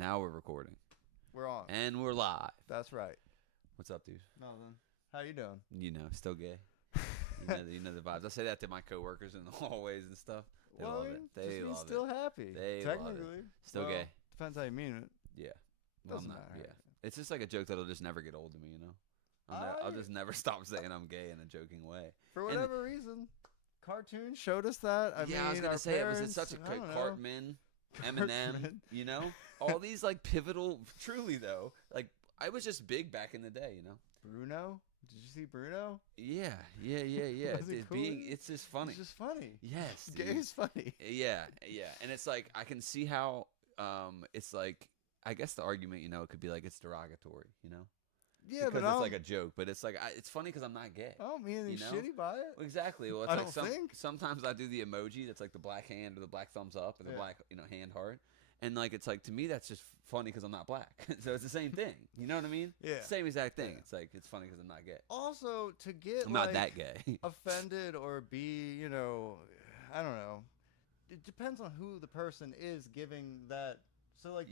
Now we're recording. We're on. And we're live. That's right. What's up, dude? Nothing. How you doing? You know, still gay. You know the vibes. I say that to my coworkers in the hallways and stuff. They love it. They love still it. happy. They Technically. love it. Still gay. Depends how you mean it. Yeah. Well, Doesn't I'm not. matter. Yeah. It's just like a joke that'll just never get old to me, you know? I'll just never stop saying I'm gay in a joking way. For whatever reason, cartoons showed us that. I was gonna say, was it such a Cartman, Eminem, you know? All these like pivotal, truly though, like I was just big back in the day, you know? Bruno? Did you see Bruno? Yeah. It's just funny. It's just funny. Yes, dude. Gay is funny. Yeah, and it's like I can see how it's like I guess the argument, you know, it could be like it's derogatory, you know? Yeah, because but it's like a joke, but it's like it's funny because I'm not gay. I don't mean anything shitty by it. Exactly. Well, it's I like don't think. Sometimes I do the emoji that's like the black hand or the black thumbs up or the black hand heart, and like it's like to me that's just funny because I'm not black. So it's the same thing. You know what I mean? Yeah. Same exact thing. Yeah. It's like it's funny because I'm not gay. Also, to get I'm not that gay. offended or be, you know, I don't know. It depends on who the person is giving that. So like,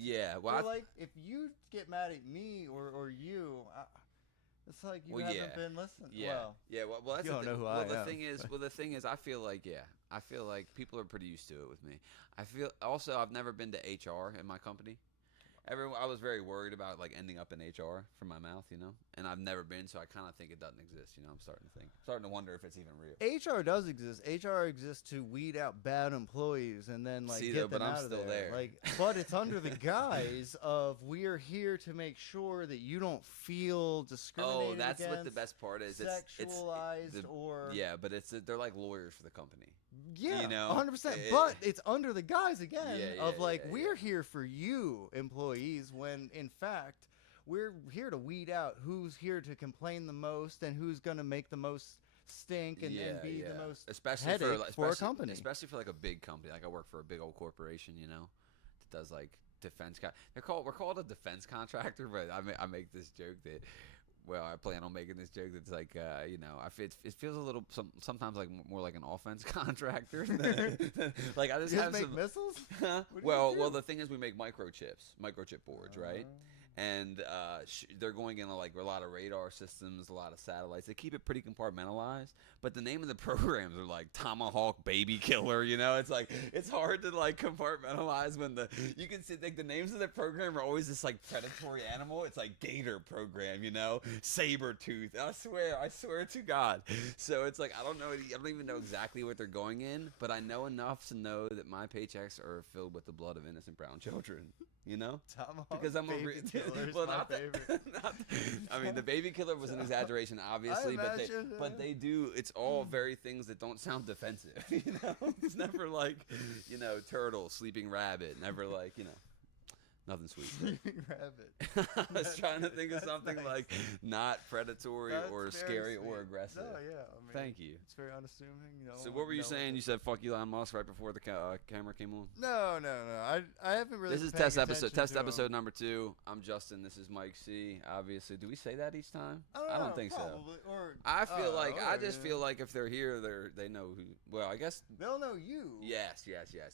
like if you get mad at me or you, it's like you haven't been listening. Yeah, Well, that's you don't know who I am. The thing is, I feel like people are pretty used to it with me. I feel also I've never been to HR in my company. I was very worried about like ending up in HR from my mouth, you know, and I've never been, so I kind of think it doesn't exist. You know, I'm starting to wonder if it's even real. HR does exist. HR exists to weed out bad employees and then like get them out of there. Like, but it's under the guise of we are here to make sure that you don't feel discriminated. Oh, that's against, what the best part is. Sexualized but they're like lawyers for the company. Yeah, you know, 100%. But it's under the guise again of like we're here for you, employees. When in fact we're here to weed out who's here to complain the most and who's going to make the most stink and be the most headache for a company, especially for like a big company. Like I work for a big old corporation, you know, that does like defense. We're called a defense contractor, but I make this joke that. Well, I plan on making this joke that's like, you know, it feels a little sometimes like more like an offense contractor. Like I just you have make some missiles. Well, the thing is, we make microchip boards, right? And they're going into like a lot of radar systems, a lot of satellites. They keep it pretty compartmentalized, but the name of the programs are like Tomahawk Baby Killer. You know, it's like it's hard to like compartmentalize when you can see like the names of the program are always this like predatory animal. It's like Gator program, you know, Saber Tooth. I swear to God. So it's like I don't even know exactly what they're going in, but I know enough to know that my paychecks are filled with the blood of innocent brown children. You know, Tomahawk because I'm Baby Killer's well, my favorite. I mean, the baby killer was an exaggeration, obviously, but they do. It's all very things that don't sound defensive. You know, it's never like, you know, turtle, sleeping rabbit, never like, you know. Nothing sweet. Sleeping rabbit. I was trying to think of something nice. Like not predatory or scary sweet. or aggressive. No, yeah. I mean, thank you. It's very unassuming. You know, so what were you saying? You said fuck Elon Musk right before the camera came on? No. I haven't really. This is test episode number 2. I'm Justin. This is Mike C. Obviously, do we say that each time? I don't think probably. so. Or I feel I just feel like if they're here, they know who. Well, I guess they'll know you. Yes.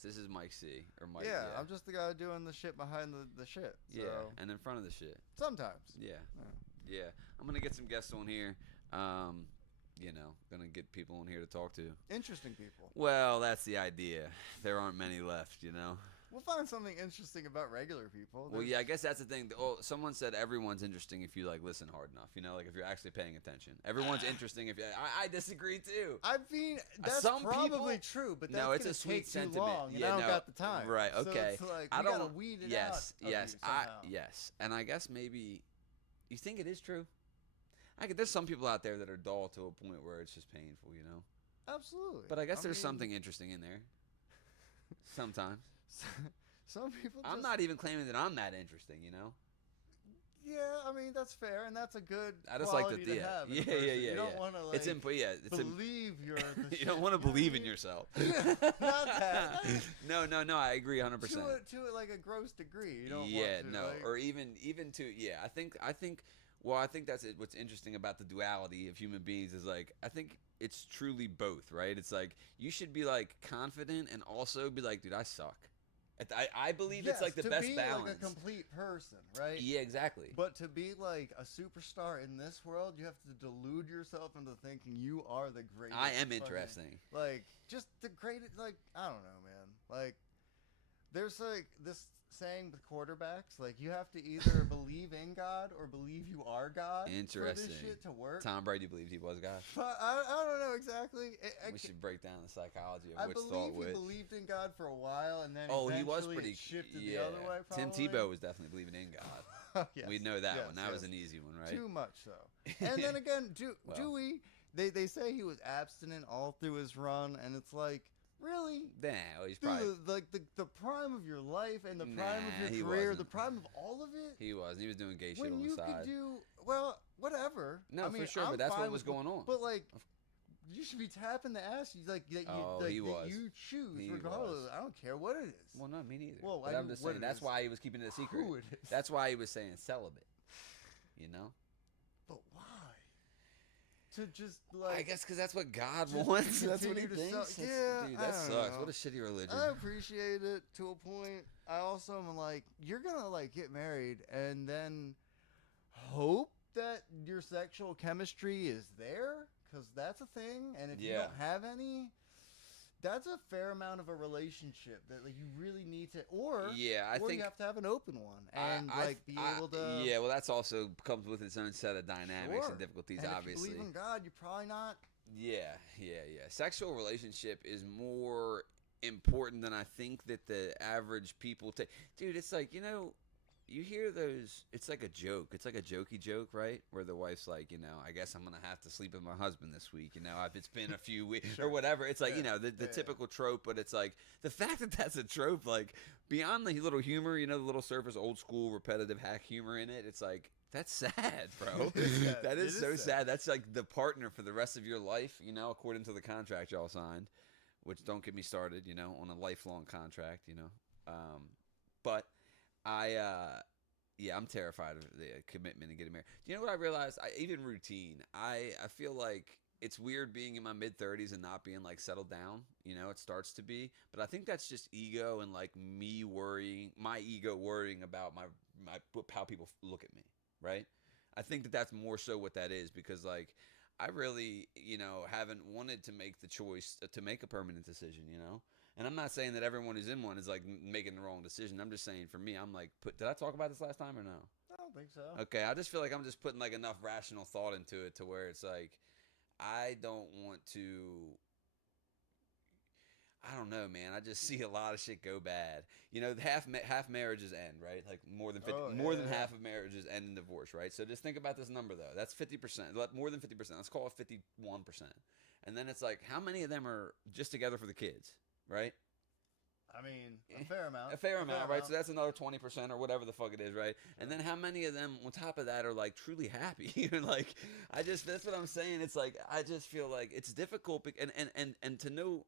This is Mike C. or Mike. Yeah, I'm just the guy doing the shit behind the shit. So. Yeah, and in front of the shit. Sometimes. Yeah. I'm gonna get some guests on here. You know, gonna get people on here to talk to. Interesting people. Well, that's the idea. There aren't many left, you know. We'll find something interesting about regular people. Well, yeah, I guess that's the thing. Oh, someone said everyone's interesting if you like listen hard enough. You know, like if you're actually paying attention. Everyone's interesting if you. I disagree too. I mean, that's probably true, but that's it's a sweet sentiment. Long, and I don't got the time. Right. Okay. So it's like, I don't gotta weed it out. Yes, and I guess maybe you think it is true. There's some people out there that are dull to a point where it's just painful, you know. Absolutely. But I guess there's something interesting in there. Sometimes. Some people. I'm not even claiming that I'm that interesting, you know. Yeah, I mean that's fair, and that's a good. I just like to have. Yeah. You don't want to like. It's believe you're. You don't want to believe in yourself. Not that. No. I agree 100%. To like a gross degree. You don't. Yeah, want to, no, like, or even to I think. Well, I think that's what's interesting about the duality of human beings is like I think it's truly both, right? It's like you should be like confident and also be like, dude, I suck. I believe yes, it's like the best to be balance. like a complete person, right? Yeah, exactly. But to be like a superstar in this world, you have to delude yourself into thinking you are the greatest. I am interesting. Like, just the greatest. Like, I don't know, man. Like, there's like this saying with quarterbacks, like you have to either believe in God or believe you are God. Interesting. For this shit to work. Tom Brady believed he was God. I don't know exactly. We should break down the psychology of which thought I believe which. he believed in God for a while, and then he was pretty it shifted the other way. Tim Probably. Tebow was definitely believing in God. Yes, We know that yes, one. That was an easy one, right? Too much so. And then again, Dewey, they say he was abstinent all through his run, and it's like, really? Nah, well, he's probably the prime of your life and the prime of your career, wasn't. the prime of all of it. He wasn't. He was doing gay shit When on the you side. could do whatever. No, I mean, for sure, I'm but that's fine what was with- going on. But like, you should be tapping the ass. He was. You choose He regardless. was. I don't care what it is. Well, not me neither. Well, but I I'm knew just what saying it that's is. why he was keeping it a secret. Who it is. That's why he was saying celibate. You know. But why? To just like I guess because that's what God just wants. That's what he continue to thinks. sell- That's- yeah, dude, I that don't sucks. know. What a shitty religion. I appreciate it to a point. I also am like, you're gonna like get married and then hope that your sexual chemistry is there, because that's a thing. And if you Yeah. don't have any, that's a fair amount of a relationship that like you really need to, or I or think you have to have an open one and be able to. Yeah, well, that's also comes with its own set of dynamics Sure. and difficulties. And Obviously, if you believe in God, you're probably not. Yeah. Sexual relationship is more important than I think that the average people take. Dude, it's like, you hear those, it's like a joke. It's like a jokey joke, right? Where the wife's like, I guess I'm going to have to sleep with my husband this week, if it's been a few weeks or whatever. It's like, the typical trope, but it's like the fact that that's a trope, like beyond the little humor, the little surface, old school, repetitive hack humor in it. It's like, that's sad, bro. That is so sad. That's like the partner for the rest of your life, according to the contract y'all signed, which don't get me started, on a lifelong contract, but I'm terrified of the commitment and getting married. Do you know what I realized? Even routine. I feel like it's weird being in my mid-30s and not being like settled down. It starts to be, but I think that's just ego and like my ego worrying about my how people look at me. Right? I think that that's more so what that is, because like I really, haven't wanted to make the choice to make a permanent decision, And I'm not saying that everyone who's in one is like making the wrong decision. I'm just saying for me, I'm like, did I talk about this last time or no? I don't think so. Okay, I just feel like I'm just putting like enough rational thought into it to where it's like, I don't want to. I don't know, man. I just see a lot of shit go bad. Half marriages end, right? Like more than 50, half of marriages end in divorce, right? So just think about this number though. That's 50%, more than 50%. Let's call it 51%. And then it's like, how many of them are just together for the kids, right? I mean, a fair amount. A fair amount, right? So that's another 20% or whatever the fuck it is, right? And then how many of them on top of that are like truly happy? Like, that's what I'm saying. It's like, I just feel like it's difficult and to know,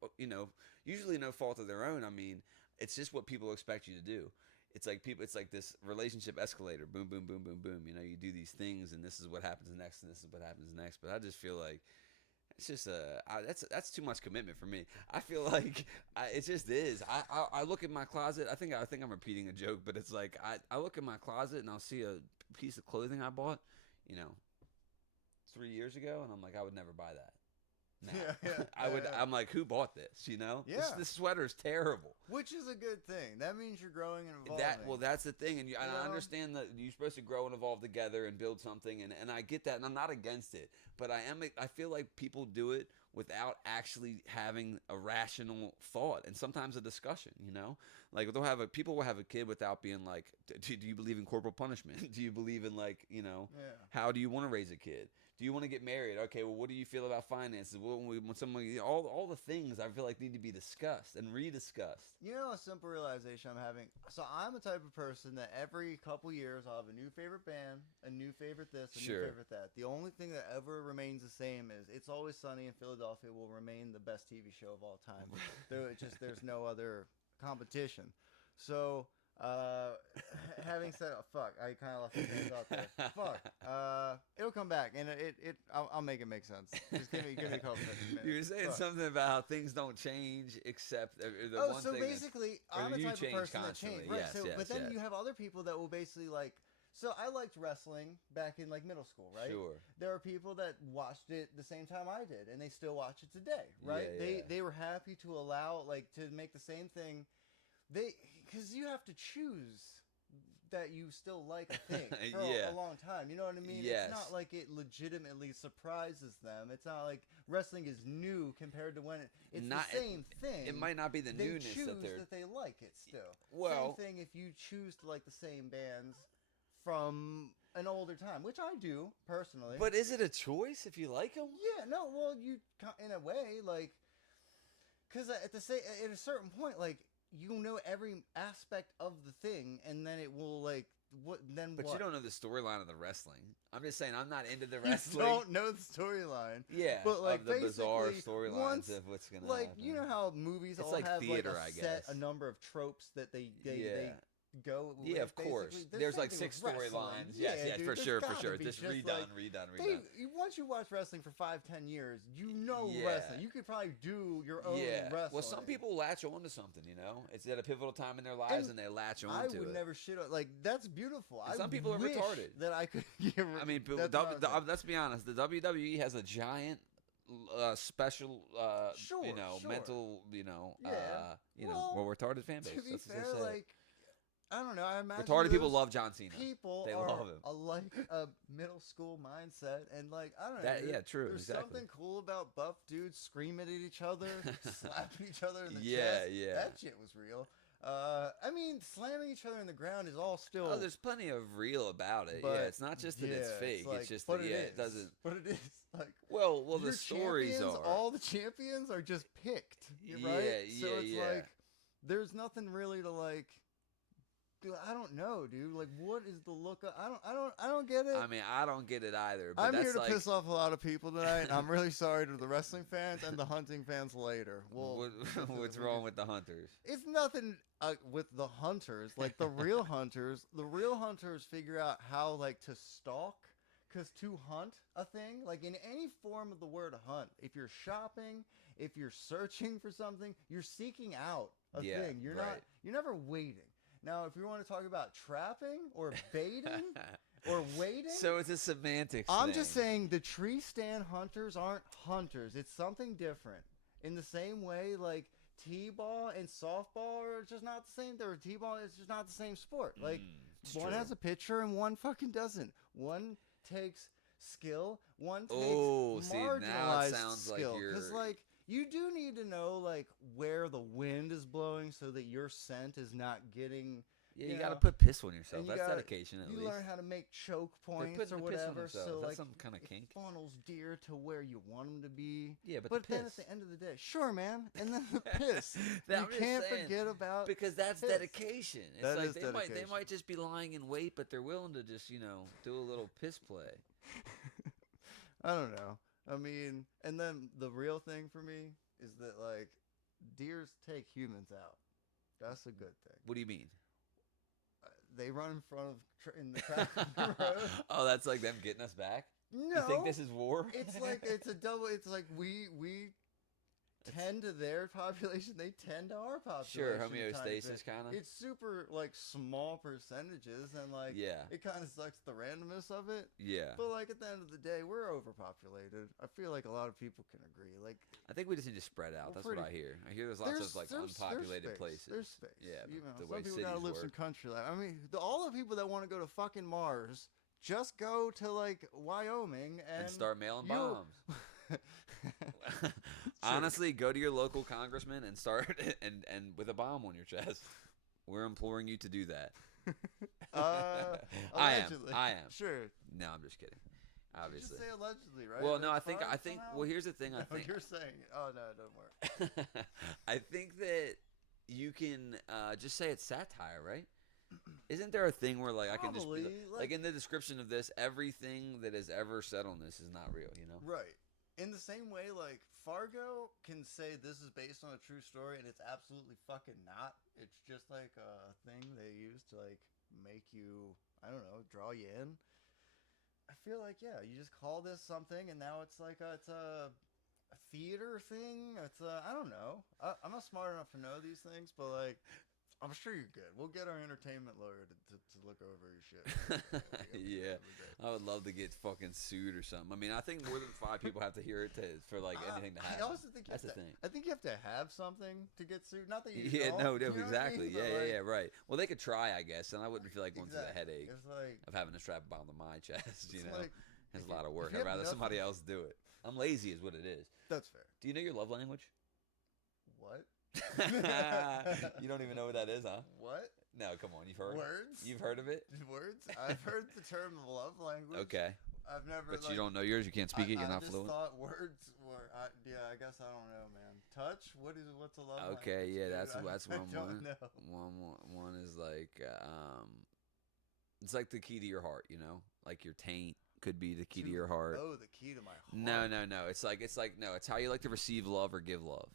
usually no fault of their own. I mean, it's just what people expect you to do. It's like this relationship escalator. Boom, boom, boom, boom, boom. You do these things and this is what happens next and this is what happens next. But I just feel like, it's just that's too much commitment for me. I feel like it just is. I look at my closet. I think I'm repeating a joke, but it's like I look at my closet and I'll see a piece of clothing I bought, 3 years ago, and I'm like, I would never buy that. I'm like, who bought this? Yeah. This sweater's terrible. Which is a good thing. That means you're growing and evolving. That's the thing, and I understand that you're supposed to grow and evolve together and build something, and I get that, and I'm not against it, but I feel like people do it without actually having a rational thought and sometimes a discussion. Like people will have a kid without being like, do you believe in corporal punishment? Do you believe in how do you want to raise a kid? Do you want to get married? Okay, well, what do you feel about finances? When someone, all the things I feel like need to be discussed and rediscussed. A simple realization I'm having. So I'm the type of person that every couple years I'll have a new favorite band, a new favorite this, a new favorite that. The only thing that ever remains the same is It's Always Sunny in Philadelphia will remain the best TV show of all time. There's no other competition. So having said, fuck, I kind of lost my train of thought there. Fuck, it'll come back, and I'll make it make sense. Just give me a couple minutes. You were saying something about how things don't change except the one so thing. Basically, I'm the type of person that changes. Right. Yes, but then you have other people that will basically like. So I liked wrestling back in like middle school, right? Sure. There are people that watched it the same time I did, and they still watch it today, right? They were happy to allow like to make the same thing. Because you have to choose that you still like a thing for a long time. You know what I mean? Yes. It's not like it legitimately surprises them. It's not like wrestling is new compared to when it's the same thing. It might not be the newness that they like it still. Well, same thing if you choose to like the same bands from an older time, which I do personally. But is it a choice if you like them? Yeah, no. Well, you in a way like because at a certain point, like. You know every aspect of the thing, and then it will like what? Then but what? You don't know the storyline of the wrestling. I'm just saying I'm not into the wrestling. You don't know the storyline. Yeah, but like of the bizarre storylines of what's gonna like happen. You know how movies all like have theater, like a number of tropes that they go. Yeah, of course. There's like 6 storylines. Yes, dude, for sure. Just redone. Once you watch wrestling for 5-10 years, you know wrestling. You could probably do your own wrestling. Well, some people latch on to something, you know. It's at a pivotal time in their lives, and they latch on to it. I would never shit on, like, that's beautiful. Some people are retarded. That I could. I mean, let's be honest. The WWE has a giant. Special, mental, well, retarded fan base. To be fair, like, I don't know. I imagine retarded people love John Cena. They love him. Like a middle school mindset, and like I don't know. Yeah, true. There's exactly. something cool about buff dudes screaming at each other, slapping each other in the chest. Yeah. That shit was real. I mean, slamming each other in the ground is all still. Oh, there's plenty of real about it. Yeah, it's not just that it's fake. It's just that it doesn't. But it is like. Well, the stories are. All the champions are just picked, right? So it's like there's nothing really to like. Dude, I don't know, dude. Like, what is the look of, I don't get it. I mean, I don't get it either. But I'm here to piss off a lot of people tonight. I'm really sorry to the wrestling fans and the hunting fans later. What's wrong with the hunters? It's nothing with the hunters. Like, the real hunters figure out how, like, to stalk. Because to hunt a thing, like in any form of the word hunt, if you're shopping, if you're searching for something, you're seeking out a thing. You're never waiting. Now, if you want to talk about trapping or baiting or waiting. So it's a semantics I'm thing. just saying the tree stand hunters aren't hunters. It's something different. In the same way, like T-ball and softball are just not the same. T-ball is just not the same sport. Like one has a pitcher and one fucking doesn't. One takes skill. One takes marginalized now it sounds skill. like you're... Because like you do need to know like where the wind is blowing so that your scent is not getting. Yeah, you got to put piss on yourself. That's dedication, at least. You learn how to make choke points or whatever. So that's like some kind of kink. It funnels deer to where you want them to be. Yeah, but then at the end of the day, sure, man. And then the piss. You can't forget about because that's piss. Dedication. It's that like is they dedication. might just be lying in wait, but they're willing to just do a little piss play. I don't know. I mean, and then the real thing for me is that like deers take humans out. That's a good thing. What do you mean? They run in front of in the traffic road. Oh, that's like them getting us back? No. You think this is war? It's like it's a double. It's like we tend to their population. They tend to our population. Sure, homeostasis kind of. It's super like small percentages, and like it kind of sucks the randomness of it. Yeah. But like at the end of the day, we're overpopulated. I feel like a lot of people can agree. Like I think we just need to spread out. That's what I hear. I hear there's lots of like unpopulated places. There's space. Yeah. The way some people gotta live some country life. I mean, all the people that want to go to fucking Mars, just go to like Wyoming and start mailing bombs. Honestly, go to your local congressman and start and with a bomb on your chest. We're imploring you to do that. Allegedly. I am. Sure. No, I'm just kidding. Obviously. Just say allegedly, right? Well, no, I think. Well, here's the thing. I think you're saying. Oh no, don't worry. I think that you can just say it's satire, right? Isn't there a thing where like Probably, I can just like in the description of this, everything that is ever said on this is not real, you know? Right. In the same way, like Fargo can say this is based on a true story, and it's absolutely fucking not. It's just like a thing they use to like make you, I don't know, draw you in. I feel like, yeah, you just call this something, and now it's like it's a theater thing. It's I don't know. I'm not smart enough to know these things, but like, I'm sure you're good. We'll get our entertainment lawyer to look over your shit. Yeah, I would love to get fucking sued or something. I mean, I think more than 5 people have to hear it for like anything to happen. I also think that's the thing. I think you have to have something to get sued. Not that you don't. No, exactly. I mean? Yeah, right. Well, they could try, I guess, and I wouldn't feel like going through the headache like, of having to strap a bomb to my chest. You know, like, it's a lot of work. I'd rather somebody else do it. I'm lazy, is what it is. That's fair. Do you know your love language? What? You don't even know what that is, huh? What? No, come on. You've heard words? You've heard of it? Words? I've heard the term love language. Okay. I've never. But you don't know yours. You can't speak it. You're not fluent. I just thought words were. I guess I don't know, man. Touch. What's a love language? Okay, yeah, that's one. I don't know. One is like it's like the key to your heart. You know, like your taint could be the key to your heart. Oh, the key to my heart. No. It's how you like to receive love or give love.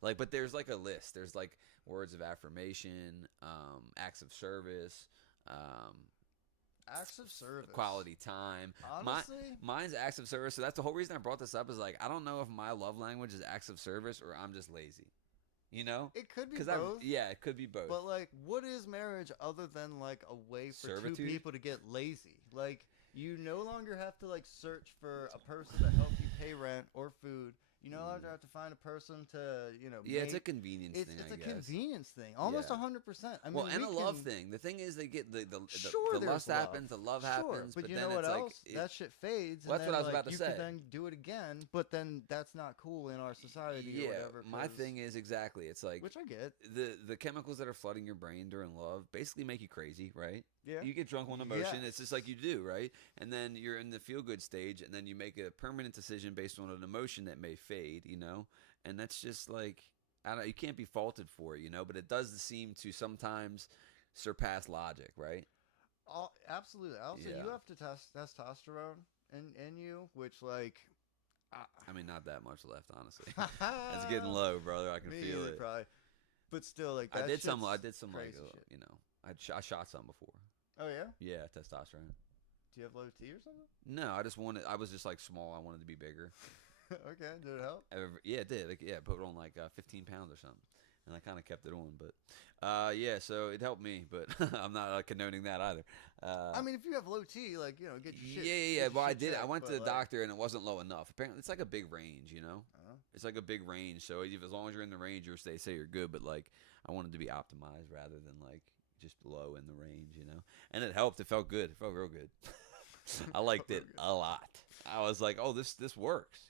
Like, but there's like a list. There's like words of affirmation, acts of service, acts of service, quality time. Honestly, mine's acts of service. So that's the whole reason I brought this up. Is like I don't know if my love language is acts of service or I'm just lazy. You know, it could be both. It could be both. But like, what is marriage other than like a way for Servitude? 2 people to get lazy? Like, you no longer have to like search for a person to help you pay rent or food. You no longer have to find a person to, it's a convenience thing. It's I a guess. Convenience thing, almost 100%. I mean, and a love thing. The thing is, they get the lust love. happens, the love happens, but you then know what it's else? like that shit fades. Well, that's what I was about to you say. You can then do it again, but then that's not cool in our society or whatever. My thing is exactly. It's like which I get. The chemicals that are flooding your brain during love basically make you crazy, right? Yeah. You get drunk on emotion. It's just like you do, right? And then you're in the feel good stage, and then you make a permanent decision based on an emotion that may fade, And that's just like, I don't know, you can't be faulted for it, but it does seem to sometimes surpass logic, right? Absolutely. Also, you have to test testosterone in you, which like, I mean, not that much left, honestly. It's getting low, brother. I can feel it. Probably. But still, like, I did some like, shit. I shot some before. Oh yeah. Yeah, testosterone. Do you have low T or something? No, I was just like small. I wanted to be bigger. Okay, did it help? Yeah, it did. Like, put on like 15 pounds or something, and I kind of kept it on. But so it helped me. But I'm not condoning that either. I mean, if you have low T, like get your shit. Yeah. Well, I did. I went to the doctor, and it wasn't low enough. Apparently, it's like a big range, It's like a big range. So as long as you're in the range, they say you're good. But like, I wanted to be optimized rather than like just low in the range, And it helped. It felt good. It felt real good. I liked it a lot. I was like, oh, this works,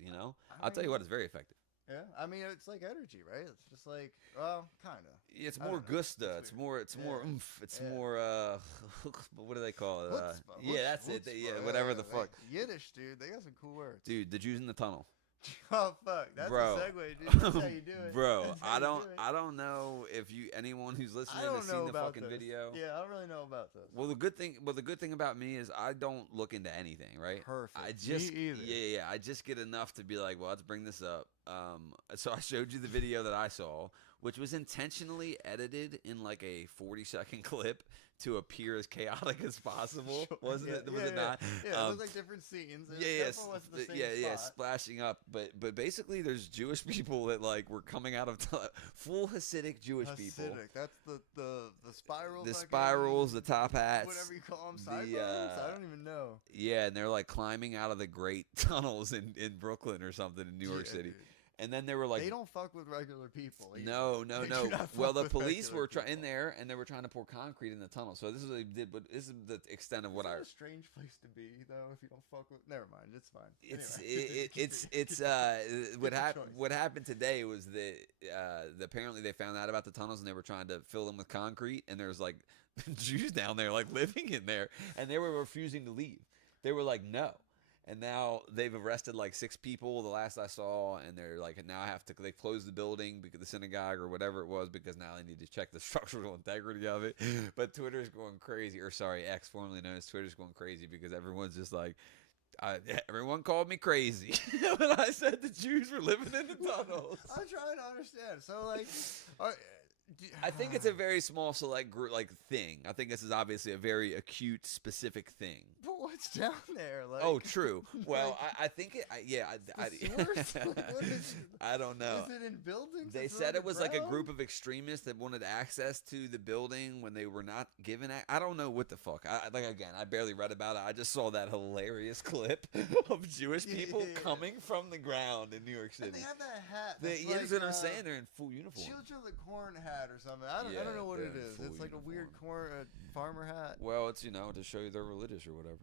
I'll tell you what, it's very effective. Yeah, I mean, it's like energy, right? It's just like, well, kind of. Yeah, it's more gusta. It's more oomph. It's more, what do they call it? That's it. Yeah, whatever the fuck. Yiddish, dude. They got some cool words. Dude, the Jews in the tunnel. Oh fuck, that's a segue, dude. That's how you do it. Bro, I don't know if anyone who's listening has seen the fucking video. Yeah, I don't really know about this. Well, the good thing about me is I don't look into anything, right? Perfect. I just me either. Yeah, I just get enough to be like, well, let's bring this up. So I showed you the video that I saw, which was intentionally edited in like a 40-second clip to appear as chaotic as possible, wasn't it? Was it not? Yeah, it was like different scenes. Splashing up. But basically, there's Jewish people that like were coming out of full Hasidic Jewish people. Hasidic. That's the spiral. The spirals, the top hats, whatever you call them, sideburns. I don't even know. Yeah, and they're like climbing out of the great tunnels in Brooklyn or something in New York City. Dude. And then they were like, they don't fuck with regular people. Either. No. Well, the police were in there, and they were trying to pour concrete in the tunnel. So this is what they did, but this is the extent of what a strange place to be, though. If you don't fuck with, never mind, it's fine. What happened today was that apparently they found out about the tunnels, and they were trying to fill them with concrete, and there was like Jews down there like living in there, and they were refusing to leave. They were like, no. And now they've arrested like 6 people, the last I saw, and they're like, now they closed the building, because the synagogue or whatever it was, because now they need to check the structural integrity of it. But Twitter's going crazy, X, formerly known as Twitter's going crazy, because everyone's just like, everyone called me crazy when I said the Jews were living in the tunnels. I'm trying to understand. So like, I think it's a very small select group thing. I think this is obviously a very acute, specific thing. But what's down there? Like, oh, true. Well, I think it. I don't know. Is it in buildings? They said it was like a group of extremists that wanted access to the building when they were not given. I don't know what the fuck. I barely read about it. I just saw that hilarious clip of Jewish people coming from the ground in New York City. And they have that hat. That's what I'm saying. They're in full uniform. Children of the Corn hat or something. I don't know what it is. It's like a weird farmer hat. Well, it's to show you they're religious or whatever.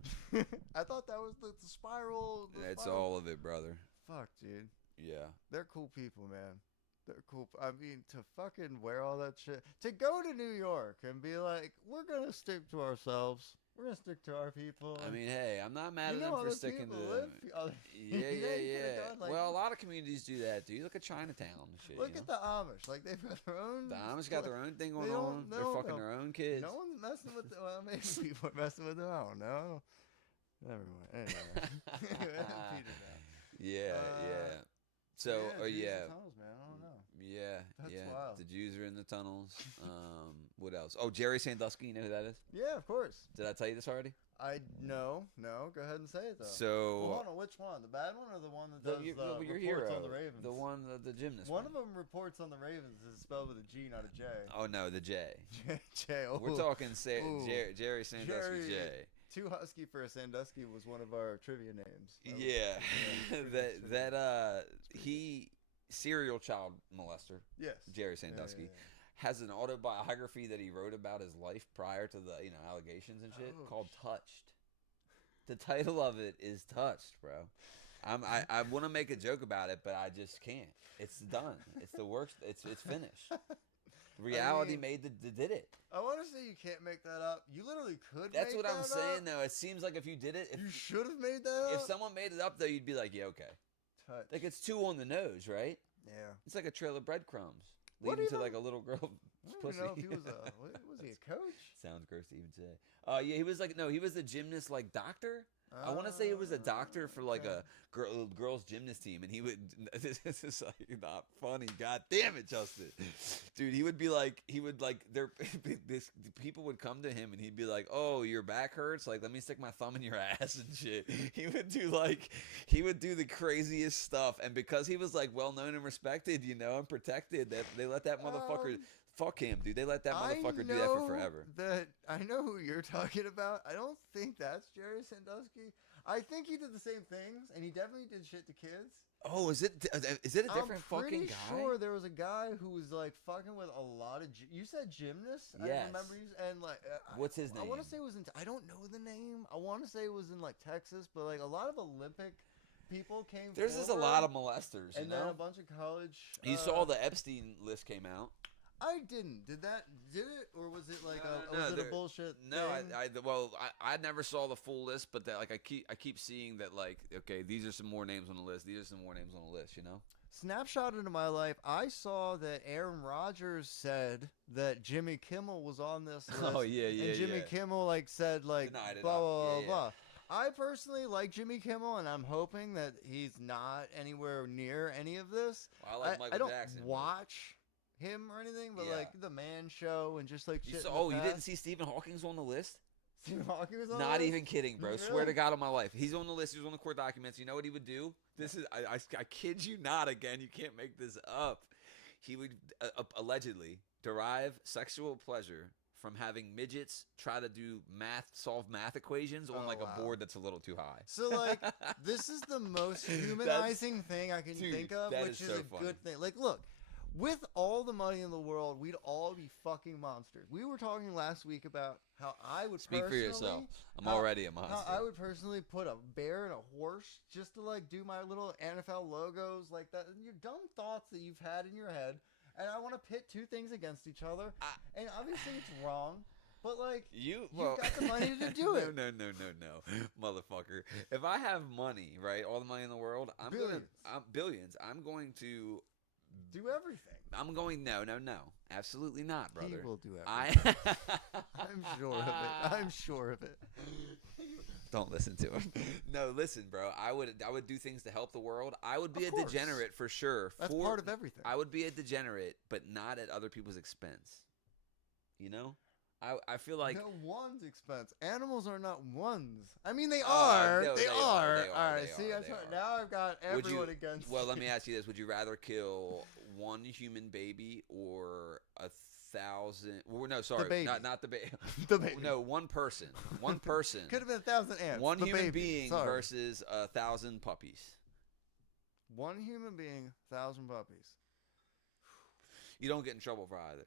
I thought that was the spiral. It's all of it, brother. Fuck, dude. Yeah. They're cool people, man. They're cool. I mean, to fucking wear all that shit. To go to New York and be like, we're going to stick to ourselves. We're going to stick to our people. I mean, hey, I'm not mad at them for sticking to them. Yeah. Like, well, a lot of communities do that, dude. Look at Chinatown and shit. Look at the Amish. Like, they've got their own. The Amish got their own thing going on. They're fucking their own kids. No one's messing with them. Well, maybe people are messing with them. I don't know. Never mind. Anyway. Yeah. So, yeah. Tunnels, man. I don't know. Yeah, That's yeah. wild. The Jews are in the tunnels. What else? Oh, Jerry Sandusky. You know who that is? Yeah, of course. Did I tell you this already? No. Go ahead and say it though. So, hold on. Which one? The bad one or the one that does your reports hero, on the Ravens? The one, the gymnast. One of them reports on the Ravens is spelled with a G, not a J. Oh no, the J. J. Oh. We're talking Jerry Sandusky J. Too husky for a Sandusky was one of our trivia names. He serial child molester. Yes. Jerry Sandusky has an autobiography that he wrote about his life prior to the allegations and shit called Touched. The title of it is Touched, bro. I want to make a joke about it, but I just can't. It's done. It's the worst. It's finished. Reality did it. I want to say you can't make that up. You literally could. That's what I'm saying, up. though. It seems like if you did it, you should have made that up. If someone made it up, though, you'd be like, yeah, okay. Touch. Like it's too on the nose, right? Yeah. It's like a trail of breadcrumbs leading to like a little girl. I don't know if he was was he a coach? Sounds gross to even say. Yeah, he was he was a gymnast, like doctor. I want to say he was a doctor for like a girls gymnast team, and he would. This is like not funny. God damn it, Justin, dude. He would people would come to him, and he'd be like, "Oh, your back hurts. Like, let me stick my thumb in your ass and shit." He would do the craziest stuff, and because he was like well known and respected, and protected, that they let that motherfucker. Fuck him, dude. They let that motherfucker do that for forever. I know who you're talking about. I don't think that's Jerry Sandusky. I think he did the same things, and he definitely did shit to kids. Oh, is it a different fucking guy? I'm pretty sure there was a guy who was like fucking with a lot of. You said gymnasts. Yes. I remember and like. What's his name? I want to say it was in. I don't know the name. I want to say it was in like Texas, but like a lot of Olympic people came. There's just a lot of molesters, and then a bunch of college. You saw the Epstein list came out. I didn't. Did it, or was it like was it a bullshit? No, thing? I never saw the full list, but that I keep seeing that okay, these are some more names on the list. These are some more names on the list. Snapshot into my life. I saw that Aaron Rodgers said that Jimmy Kimmel was on this list. Oh yeah. And Jimmy Kimmel said blah blah blah. I personally like Jimmy Kimmel, and I'm hoping that he's not anywhere near any of this. Well, I like Michael Jackson. I don't watch him or anything, but like the Man Show and just like shit. You didn't see Stephen Hawking's on the list? Stephen Hawking was on the list? Not even kidding, bro. Really? Swear to God on my life. He's on the list. He was on the court documents. You know what he would do? This is I kid you not. Again, you can't make this up. He would allegedly derive sexual pleasure from having midgets try to solve math equations on a board that's a little too high. So this is the most humanizing thing I can think of, which is a good thing. Like, look. With all the money in the world, we'd all be fucking monsters. We were talking last week about how I would speak for yourself. I'm already a monster. How I would personally put a bear and a horse just to do my little NFL logos like that. And your dumb thoughts that you've had in your head, and I want to pit two things against each other. And obviously it's wrong. But you've got the money to do it. No, motherfucker. If I have money, right, all the money in the world, billions. I'm going to do everything. I'm going no, absolutely not, brother. He will do everything. I'm sure of it. Don't listen to him. No, listen, bro. I would do things to help the world. I would be a degenerate for sure. That's part of everything. I would be a degenerate, but not at other people's expense. You know? I feel like no one's expense. Animals are not ones. I mean, they are. No, they are. All right. See, now I've got everyone against. Well, let me ask you this: would you rather kill one human baby or 1,000? Well, no, sorry, not the baby. The baby. No, one person. One person. Could have been 1,000 ants. One human being versus 1,000 puppies. One human being, 1,000 puppies. You don't get in trouble for either.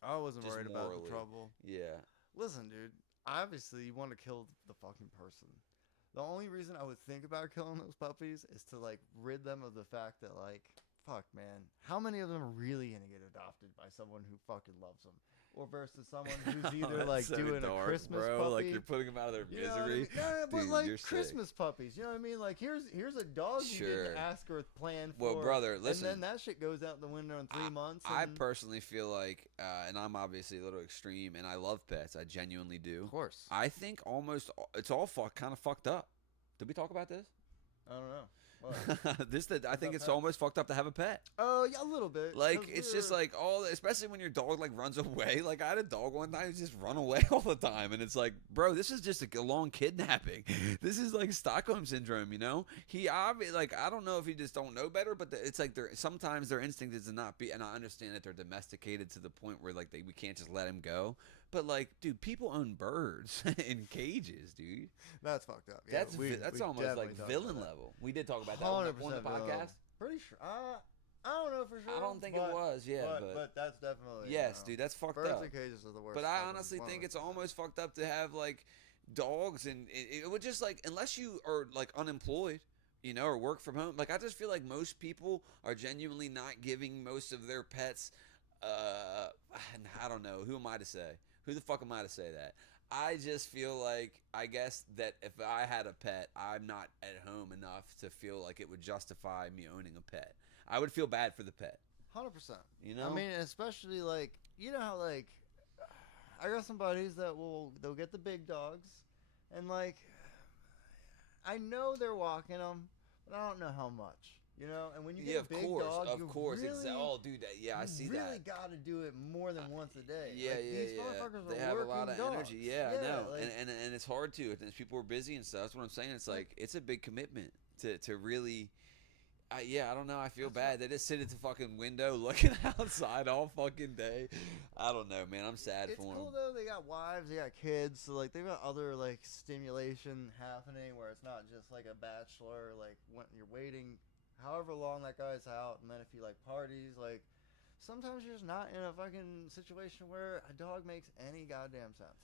I wasn't worried about the trouble. Yeah. Listen, dude. Obviously, you want to kill the fucking person. The only reason I would think about killing those puppies is to, like, rid them of the fact that, like, fuck, man. How many of them are really going to get adopted by someone who fucking loves them? Or versus someone who's either, like, so doing a Christmas puppy. Like, you're putting them out of their misery. You know what I mean? But, dude, like, Christmas puppies. You know what I mean? Like, here's a dog you didn't ask or plan for. Well, brother, listen. And then that shit goes out the window in 3 months. I personally feel like, and I'm obviously a little extreme, and I love pets. I genuinely do. Of course. I think it's all kind of fucked up. Did we talk about this? I don't know. I think it's almost fucked up to have a pet. Oh, yeah, a little bit. Like, it's just like especially when your dog like runs away. Like, I had a dog one time just run away all the time, and it's like, bro, this is just a long kidnapping. This is like Stockholm syndrome, you know? I don't know if he just don't know better, but it's like sometimes their instinct is to not be, and I understand that they're domesticated to the point where like we can't just let him go. But like, dude, people own birds in cages, dude. That's fucked up. Yeah, that's almost like villain level. We did talk about that on the podcast. Pretty sure. I don't know for sure. I don't think it was. Yeah, but that's definitely. Yes, dude, that's fucked birds up. Birds in cages are the worst. But I honestly think it's almost fucked up to have like dogs, and it would just like, unless you are like unemployed, you know, or work from home. Like, I just feel like most people are genuinely not giving most of their pets. I don't know. Who am I to say? Who the fuck am I to say that? I just feel like, I guess that if I had a pet, I'm not at home enough to feel like it would justify me owning a pet. I would feel bad for the pet. 100%. You know? I mean, especially like, you know how like, I got some buddies that they'll get the big dogs, and like, I know they're walking them, but I don't know how much. You know, and when you get a big dog, of course, really, dude, I see that. You really got to do it more than once a day. Yeah, like, yeah, these yeah. Motherfuckers they are have a working lot of dogs. energy. Yeah, I know, like, and it's hard to. And people are busy and stuff. That's what I'm saying. It's like it's a big commitment to really. I don't know. I feel bad. They just sit at the fucking window looking outside all fucking day. I don't know, man. I'm sad for them. It's cool though. They got wives. They got kids. So like they've got other like stimulation happening where it's not just like a bachelor. Like when you're waiting. However long that guy's out, and then if he like parties, like sometimes you're just not in a fucking situation where a dog makes any goddamn sense.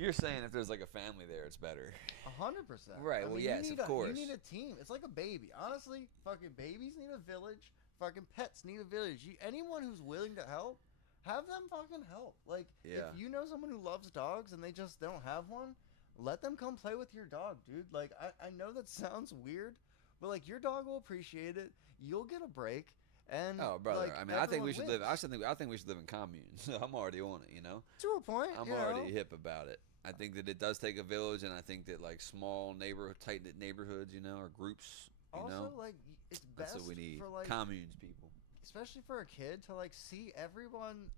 You're saying if there's like a family there, it's better. 100%. Right. Well, yes, of course. You need a team. It's like a baby. Honestly, fucking babies need a village. Fucking pets need a village. Anyone who's willing to help, have them fucking help. Like, if you know someone who loves dogs and they just don't have one, let them come play with your dog, dude. Like, I know that sounds weird. But like your dog will appreciate it. You'll get a break, and brother. Like, I mean, I think we should live. I think we should live in communes. I'm already on it. You know. To a point. I'm already hip about it. I think that it does take a village, and I think that like small tight knit neighborhoods, you know, or groups. You know, like it's best that's what we need. For like communes, people. Especially for a kid to like see everyone.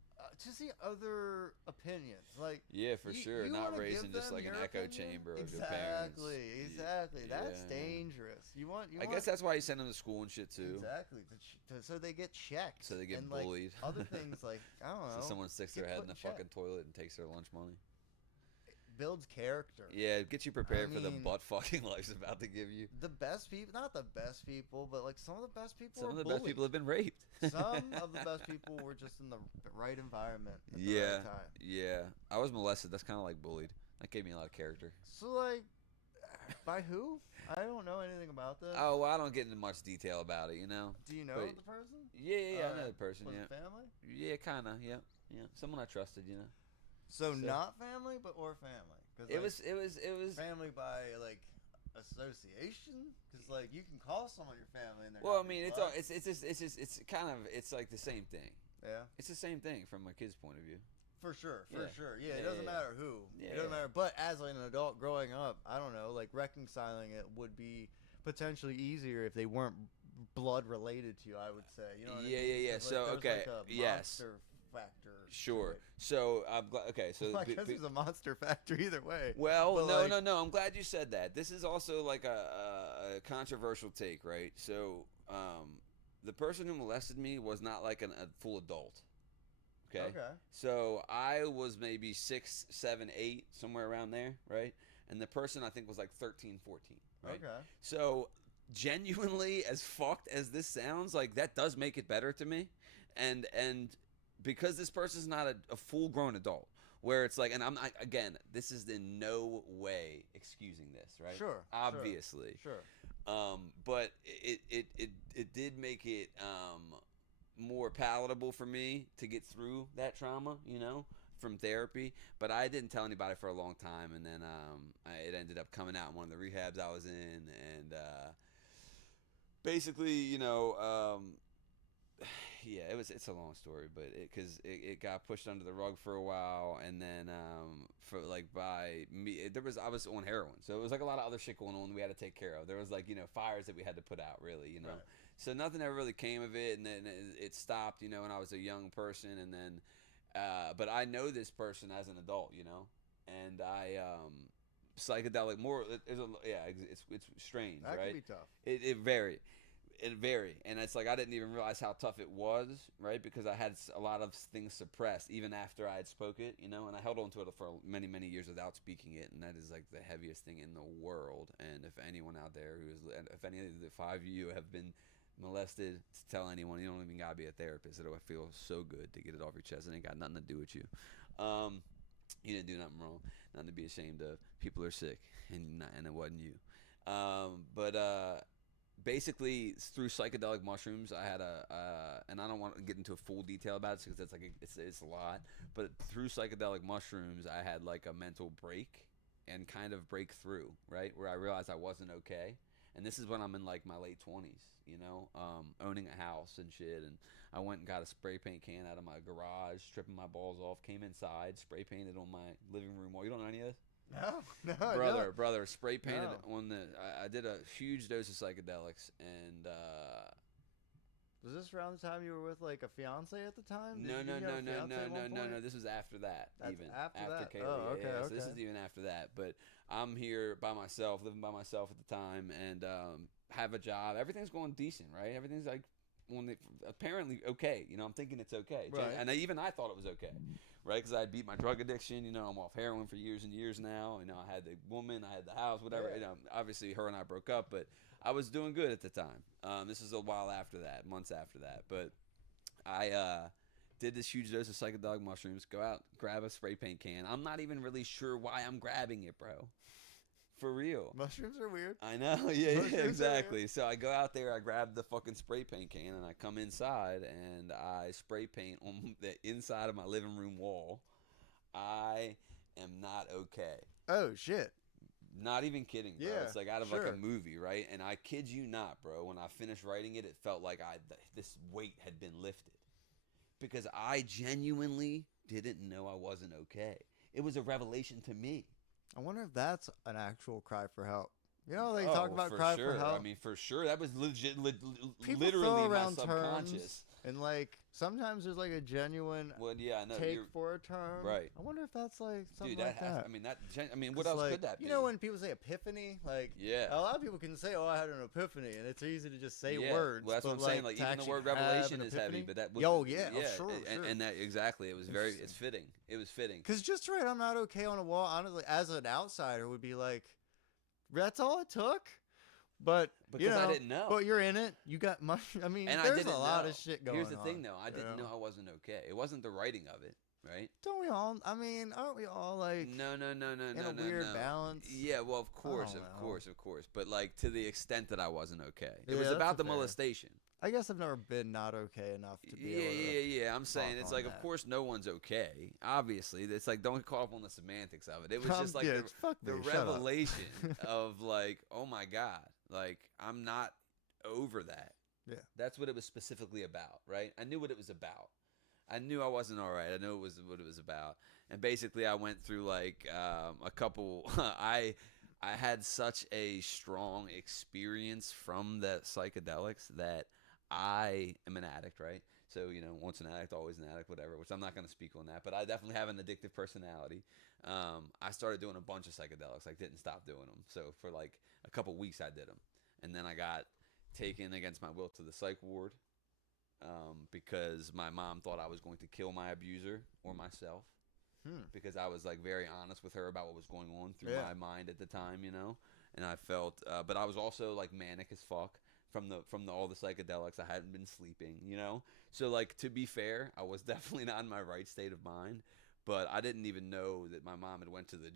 To see other opinions, like for sure, not raising just like an echo chamber of your parents. Exactly. That's dangerous. I guess that's why you send them to school and shit too. Exactly, so they get checked. So they get and, bullied. Like, other things like I don't know. So someone sticks their head in the fucking toilet and takes their lunch money. Builds character. Yeah, it gets you prepared for the butt fucking life's about to give you. The best people, not the best people, but like some of the best people. Some of the best people have been raped. Some of the best people were just in the right environment at the right time. Yeah. I was molested. That's kind of like bullied. That gave me a lot of character. So like, by who? I don't know anything about this. Oh, well, I don't get into much detail about it, you know. Do you know the person? Yeah, I know the person. Was it family? Yeah, kind of. Yeah. Someone I trusted, you know. So not family, or family. Cause it was family by like association. Because like you can call someone your family, and well, I mean, it's like the same thing. Yeah, it's the same thing from a kid's point of view. For sure. Yeah, it doesn't matter who. It doesn't matter matter. But as an adult growing up, I don't know, like reconciling it would be potentially easier if they weren't blood related to you. I would say, you know what I mean? Yeah. 'Cause, So like, okay, there's like a yes, monster factor. to sure. it. So I'm glad. Okay, so Well, I guess there's a monster factor either way. well, But, no, like, no. I'm glad you said that. This is also like a controversial take, right? So, the person who molested me was not like a full adult. Okay. Okay. So I was maybe 6, 7, 8, somewhere around there, right? And the person I think was like 13, 14, right? Okay. So genuinely, as fucked as this sounds, like that does make it better to me, and because this person's not a full grown adult, where it's like, and I'm not, again, this is in no way excusing this, right? Sure. Obviously. Sure. But it did make it more palatable for me to get through that trauma, you know, from therapy. But I didn't tell anybody for a long time, and then it ended up coming out in one of the rehabs I was in, and basically, you know, yeah, it's a long story, but because it got pushed under the rug for a while, and then for like by me, I was on heroin, so it was like a lot of other shit going on we had to take care of. There was like, you know, fires that we had to put out, really, you know. Right. So nothing ever really came of it, and then it stopped, you know, when I was a young person, and then but I know this person as an adult, you know, and I psychedelic more. It's strange, That right? could be tough. It varied. It varied, and it's like I didn't even realize how tough it was, right? Because I had a lot of things suppressed even after I had spoke it, you know, and I held on to it for many, many years without speaking it, and that is like the heaviest thing in the world. And if anyone out there if any of the 5 of you have been molested, to tell anyone, you don't even gotta be a therapist. It'll feel so good to get it off your chest. It ain't got nothing to do with you. You didn't do nothing wrong. Nothing to be ashamed of. People are sick, and it wasn't you. Basically, through psychedelic mushrooms, I had and I don't want to get into a full detail about it because that's like it's a lot. But through psychedelic mushrooms, I had like a mental break and kind of breakthrough, right, where I realized I wasn't okay. And this is when I'm in like my late 20s, you know, owning a house and shit. And I went and got a spray paint can out of my garage, stripping my balls off, came inside, spray painted on my living room wall. You don't know any of this? No, brother, spray painted No. on the. I did a huge dose of psychedelics, and Was this around the time you were with like a fiance at the time? no. Did you have a fiance at one point? This was after that. That's even after that? Kaylee. Oh, okay, So this okay. is even after that. But I'm here by myself, living by myself at the time, and have a job. Everything's going decent, right? Everything's like apparently okay. You know, I'm thinking it's okay, Right. and even I thought it was okay. Right, because I had beat my drug addiction. You know, I'm off heroin for years and years now. You know, I had the woman, I had the house, whatever. Yeah. You know, obviously her and I broke up, but I was doing good at the time. This is a while after that, months after that. But I did this huge dose of psychedelic mushrooms. Go out, grab a spray paint can. I'm not even really sure why I'm grabbing it, bro. For real. Mushrooms are weird. I know, yeah, Mushrooms are exactly. So I go out there, I grab the fucking spray paint can, and I come inside, and I spray paint on the inside of my living room wall. I am not okay. Oh shit. Not even kidding, bro. Yeah, It's like out of like sure. a movie, right? And I kid you not, bro. When I finished writing it, it felt like this weight had been lifted, because I genuinely didn't know I wasn't okay. It was a revelation to me. I wonder if that's an actual cry for help. You know, they talk about for cry sure. for help. I mean, for sure. That was legit, People literally throw my around subconscious. terms, and like sometimes there's like a genuine Well, yeah, I know. take for a term. Right. I wonder if that's like something Dude, like that. I mean, what 'Cause, else like, could that be? You know, when people say epiphany, like Yeah. a lot of people can say, "Oh, I had an epiphany," and it's easy to just say Yeah. words. Well, that's what but, I'm saying. Like to even the actually word have revelation an is heavy, epiphany- but that was Yo, yeah, oh, sure, sure. and that exactly. It was very. It's Interesting. fitting. It was fitting. Because just right, I'm not okay on a wall. Honestly, as an outsider, would be like, that's all it took. But Because you know, I didn't know. But you're in it. You got money. I mean, And I there's didn't a lot know. of shit going on. Here's the thing, though. I didn't know I wasn't okay. It wasn't the writing of it, right? Don't we all? I mean, aren't we all like No. in a weird balance? Yeah, well, of course, don't of know. course, of course. But like to the extent that I wasn't okay, it Yeah, was that's about the fair. molestation. I guess I've never been not okay enough to be able to. Yeah. I'm saying talk it's on like, of that. course, no one's okay. Obviously, it's like don't get caught up on the semantics of it. It was just like fuck the me, shut up. revelation of like, oh my god, like I'm not over that. Yeah. That's what it was specifically about, right? I knew what it was about. I knew I wasn't all right. I knew it was what it was about. And basically, I went through like a couple. I had such a strong experience from the psychedelics that I am an addict, right? So, once an addict, always an addict, whatever, which I'm not going to speak on that, but I definitely have an addictive personality. I started doing a bunch of psychedelics, like didn't stop doing them. So for like a couple weeks I did them. And then I got taken against my will to the psych ward because my mom thought I was going to kill my abuser or myself. Because I was like very honest with her about what was going on through my mind at the time, and I felt, but I was also like manic as fuck from all the psychedelics. I hadn't been sleeping, so like to be fair, I was definitely not in my right state of mind, but I didn't even know that my mom had went to the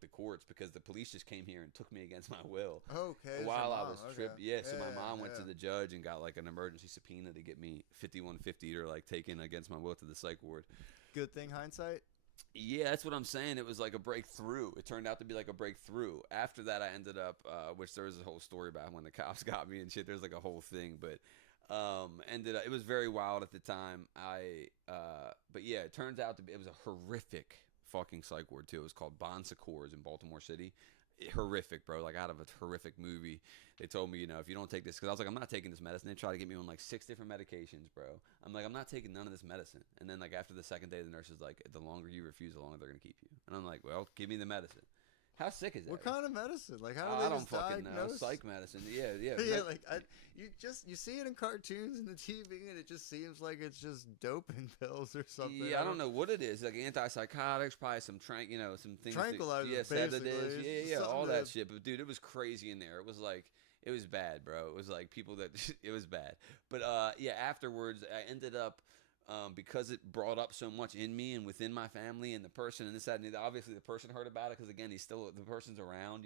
the courts because the police just came here and took me against my will. Okay. While I was tripped, so my mom went to the judge and got like an emergency subpoena to get me 5150 or like taken against my will to the psych ward. Good thing hindsight. Yeah, that's what I'm saying. It was like a breakthrough. It turned out to be like a breakthrough. After that, I ended up, which there was a whole story about when the cops got me and shit. There's like a whole thing, but ended up. It was very wild at the time. But yeah, it turns out to be. It was a horrific fucking psych ward too. It was called Bon Secours in Baltimore City. Horrific, bro. Like out of a horrific movie. They told me, if you don't take this, because I was like, I'm not taking this medicine. They tried to get me on like 6 different medications, bro. I'm like, I'm not taking none of this medicine. And then like after the second day, the nurse is like, the longer you refuse, the longer they're gonna keep you. And I'm like, well, give me the medicine. How sick is that? What kind of medicine? Like how do they I don't fucking know. diagnose? Psych medicine. Yeah. Yeah, like you see it in cartoons and the TV, and it just seems like it's just doping pills or something. Yeah, I don't know what it is. Like antipsychotics, probably some some things. Tranquilizers, sedatives. Yeah, all that to... shit. But dude, it was crazy in there. It was like. It was bad, bro. It was like people that it was bad. But afterwards I ended up because it brought up so much in me and within my family and the person and this that and obviously the person heard about it because again the person's around,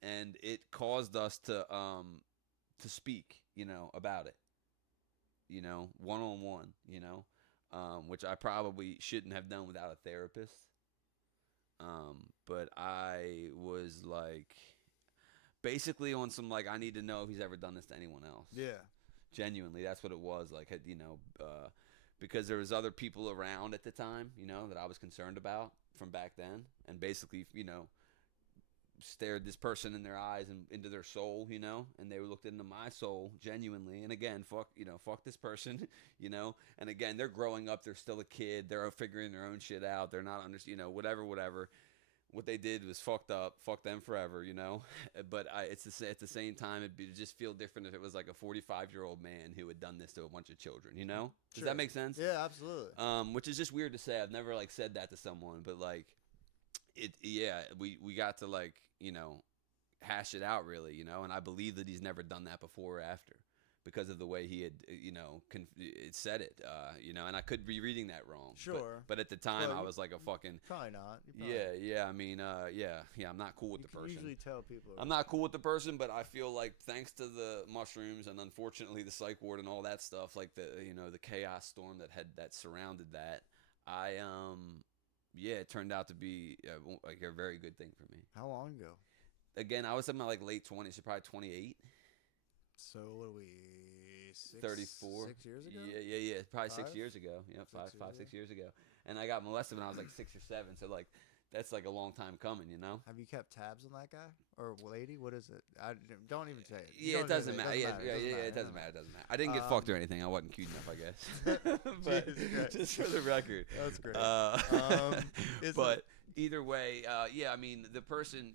and it caused us to speak, about it, one on one, which I probably shouldn't have done without a therapist. But I was like. Basically on some like I need to know if he's ever done this to anyone else. Yeah. Genuinely, that's what it was. Like because there was other people around at the time, that I was concerned about from back then, and basically, stared this person in their eyes and into their soul, and they looked into my soul genuinely. And again, fuck this person, And again, they're growing up. They're still a kid. They're figuring their own shit out. They're not whatever. What they did was fucked up. Fuck them forever, But at the same time, it'd just feel different if it was like a 45-year-old man who had done this to a bunch of children, Does Sure. that make sense? Yeah, absolutely. Which is just weird to say. I've never like said that to someone, but like, we got to like, hash it out really, And I believe that he's never done that before or after. Because of the way he had, it said it, and I could be reading that wrong. Sure. But at the time, I was like a fucking. Probably not. Yeah. I mean, I'm not cool with the person. You usually tell people. I'm not cool with the person, but I feel like thanks to the mushrooms and unfortunately the psych ward and all that stuff, like the chaos storm that surrounded that, it turned out to be like a very good thing for me. How long ago? Again, I was in my like late 20s, so probably 28. So what are we? 34. 6 years ago? Yeah. Probably 6 5? years ago. Yeah, 6 years ago. And I got molested when I was like 6 or 7. So like, that's like a long time coming, Have you kept tabs on that guy or lady? What is it? Don't even say it. Yeah, it doesn't matter. It doesn't matter. I didn't get fucked or anything. I wasn't cute enough, I guess. But just for the record. That's great. But either way, I mean, the person,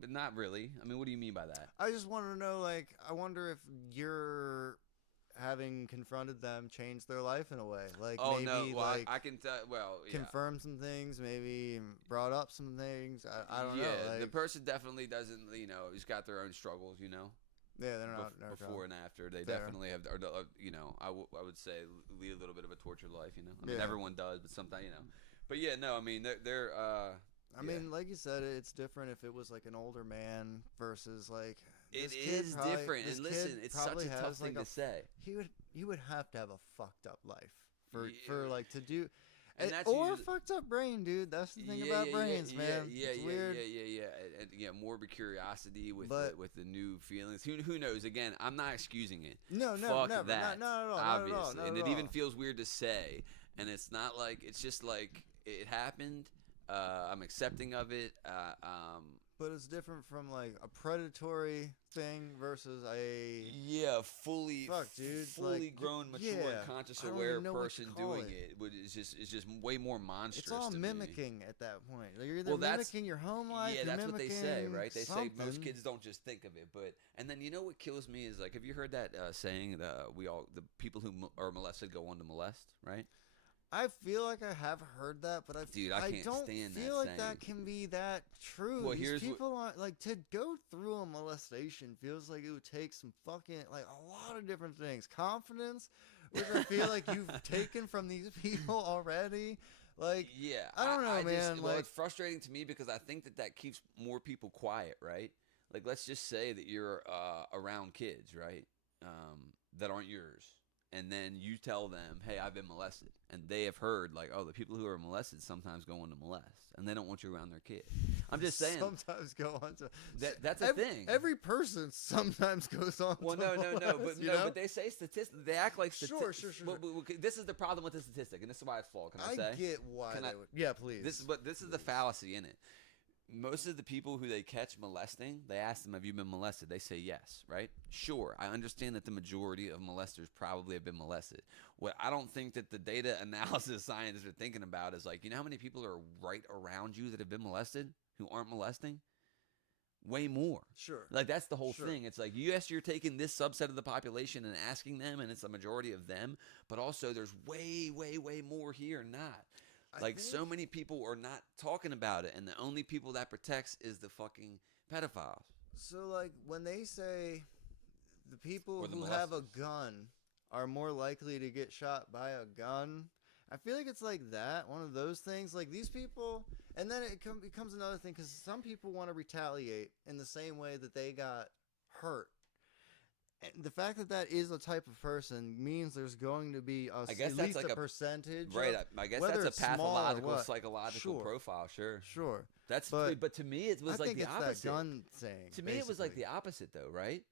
but not really. I mean, what do you mean by that? I just want to know, like, I wonder if you're having confronted them changed their life in a way. Like, maybe, like, I can tell, confirm some things, maybe brought up some things. I don't know. Like, the person definitely doesn't, he's got their own struggles, Yeah, they're not before and after. They definitely have, I would say lead a little bit of a tortured life, I mean, everyone does, but sometimes, But yeah, no, I mean, they're I mean, like you said, it's different if it was like an older man versus like. It is different, and listen, it's such a tough thing to say. He would have to have a fucked up life for like to do. And that's or fucked up brain, dude. That's the thing about brains, man. It's weird. And morbid curiosity with the new feelings. Who knows? Again, I'm not excusing it. No, Fuck never. that. Not at all. Obviously, not at all. And it even feels weird to say. and it's not like it's just like it happened. I'm accepting of it. But it's different from like a predatory thing versus a fully like, grown, mature, and conscious, aware person doing it. It's just way more monstrous. It's all to mimicking me. at that point. Like, you're either mimicking your home life. Yeah, that's what they say, right? They something. say most kids don't just think of it, but and then you know what kills me is like, have you heard that saying that the people who are molested go on to molest, right? I feel like I have heard that, but I can't don't stand feel that like saying. that can be that true. Well, These people aren't like to go through a molestation feels like it would take some fucking like a lot of different things. Confidence, which I feel like you've taken from these people already. Like, yeah, I don't know, man. Well, like, it's frustrating to me because I think that keeps more people quiet, right? Like, let's just say that you're around kids, right, that aren't yours. And then you tell them, hey, I've been molested. And they have heard, like, oh, the people who are molested sometimes go on to molest. And they don't want you around their kid. I'm just saying. Sometimes go on to. That's a thing. Every person sometimes goes on well, to molest. But they say statistics. They act like statistics. Sure. But this is the problem with the statistic. And this is why it's flawed. Can I say? I get why they would. Yeah, please. This is the fallacy in it. Most of the people who they catch molesting, they ask them, have you been molested? They say yes, right? Sure, I understand that the majority of molesters probably have been molested. What I don't think that the data analysis scientists are thinking about is like, you know how many people are right around you that have been molested who aren't molesting? Way more. Sure. Like, that's the whole thing. It's like, yes, you're taking this subset of the population and asking them, and it's the majority of them, but also there's way, way, way more here not. Like, so many people are not talking about it, and the only people that protects is the fucking pedophiles. So, like, when they say the people who have a gun are more likely to get shot by a gun, I feel like it's like that, one of those things. Like, these people, and then it becomes another thing, because some people want to retaliate in the same way that they got hurt. And the fact that that is a type of person means there's going to be at least a percentage. Right. I guess that's a pathological, psychological profile. Sure. That's but to me it was like the opposite. That gun thing. To me it was like the opposite though, right?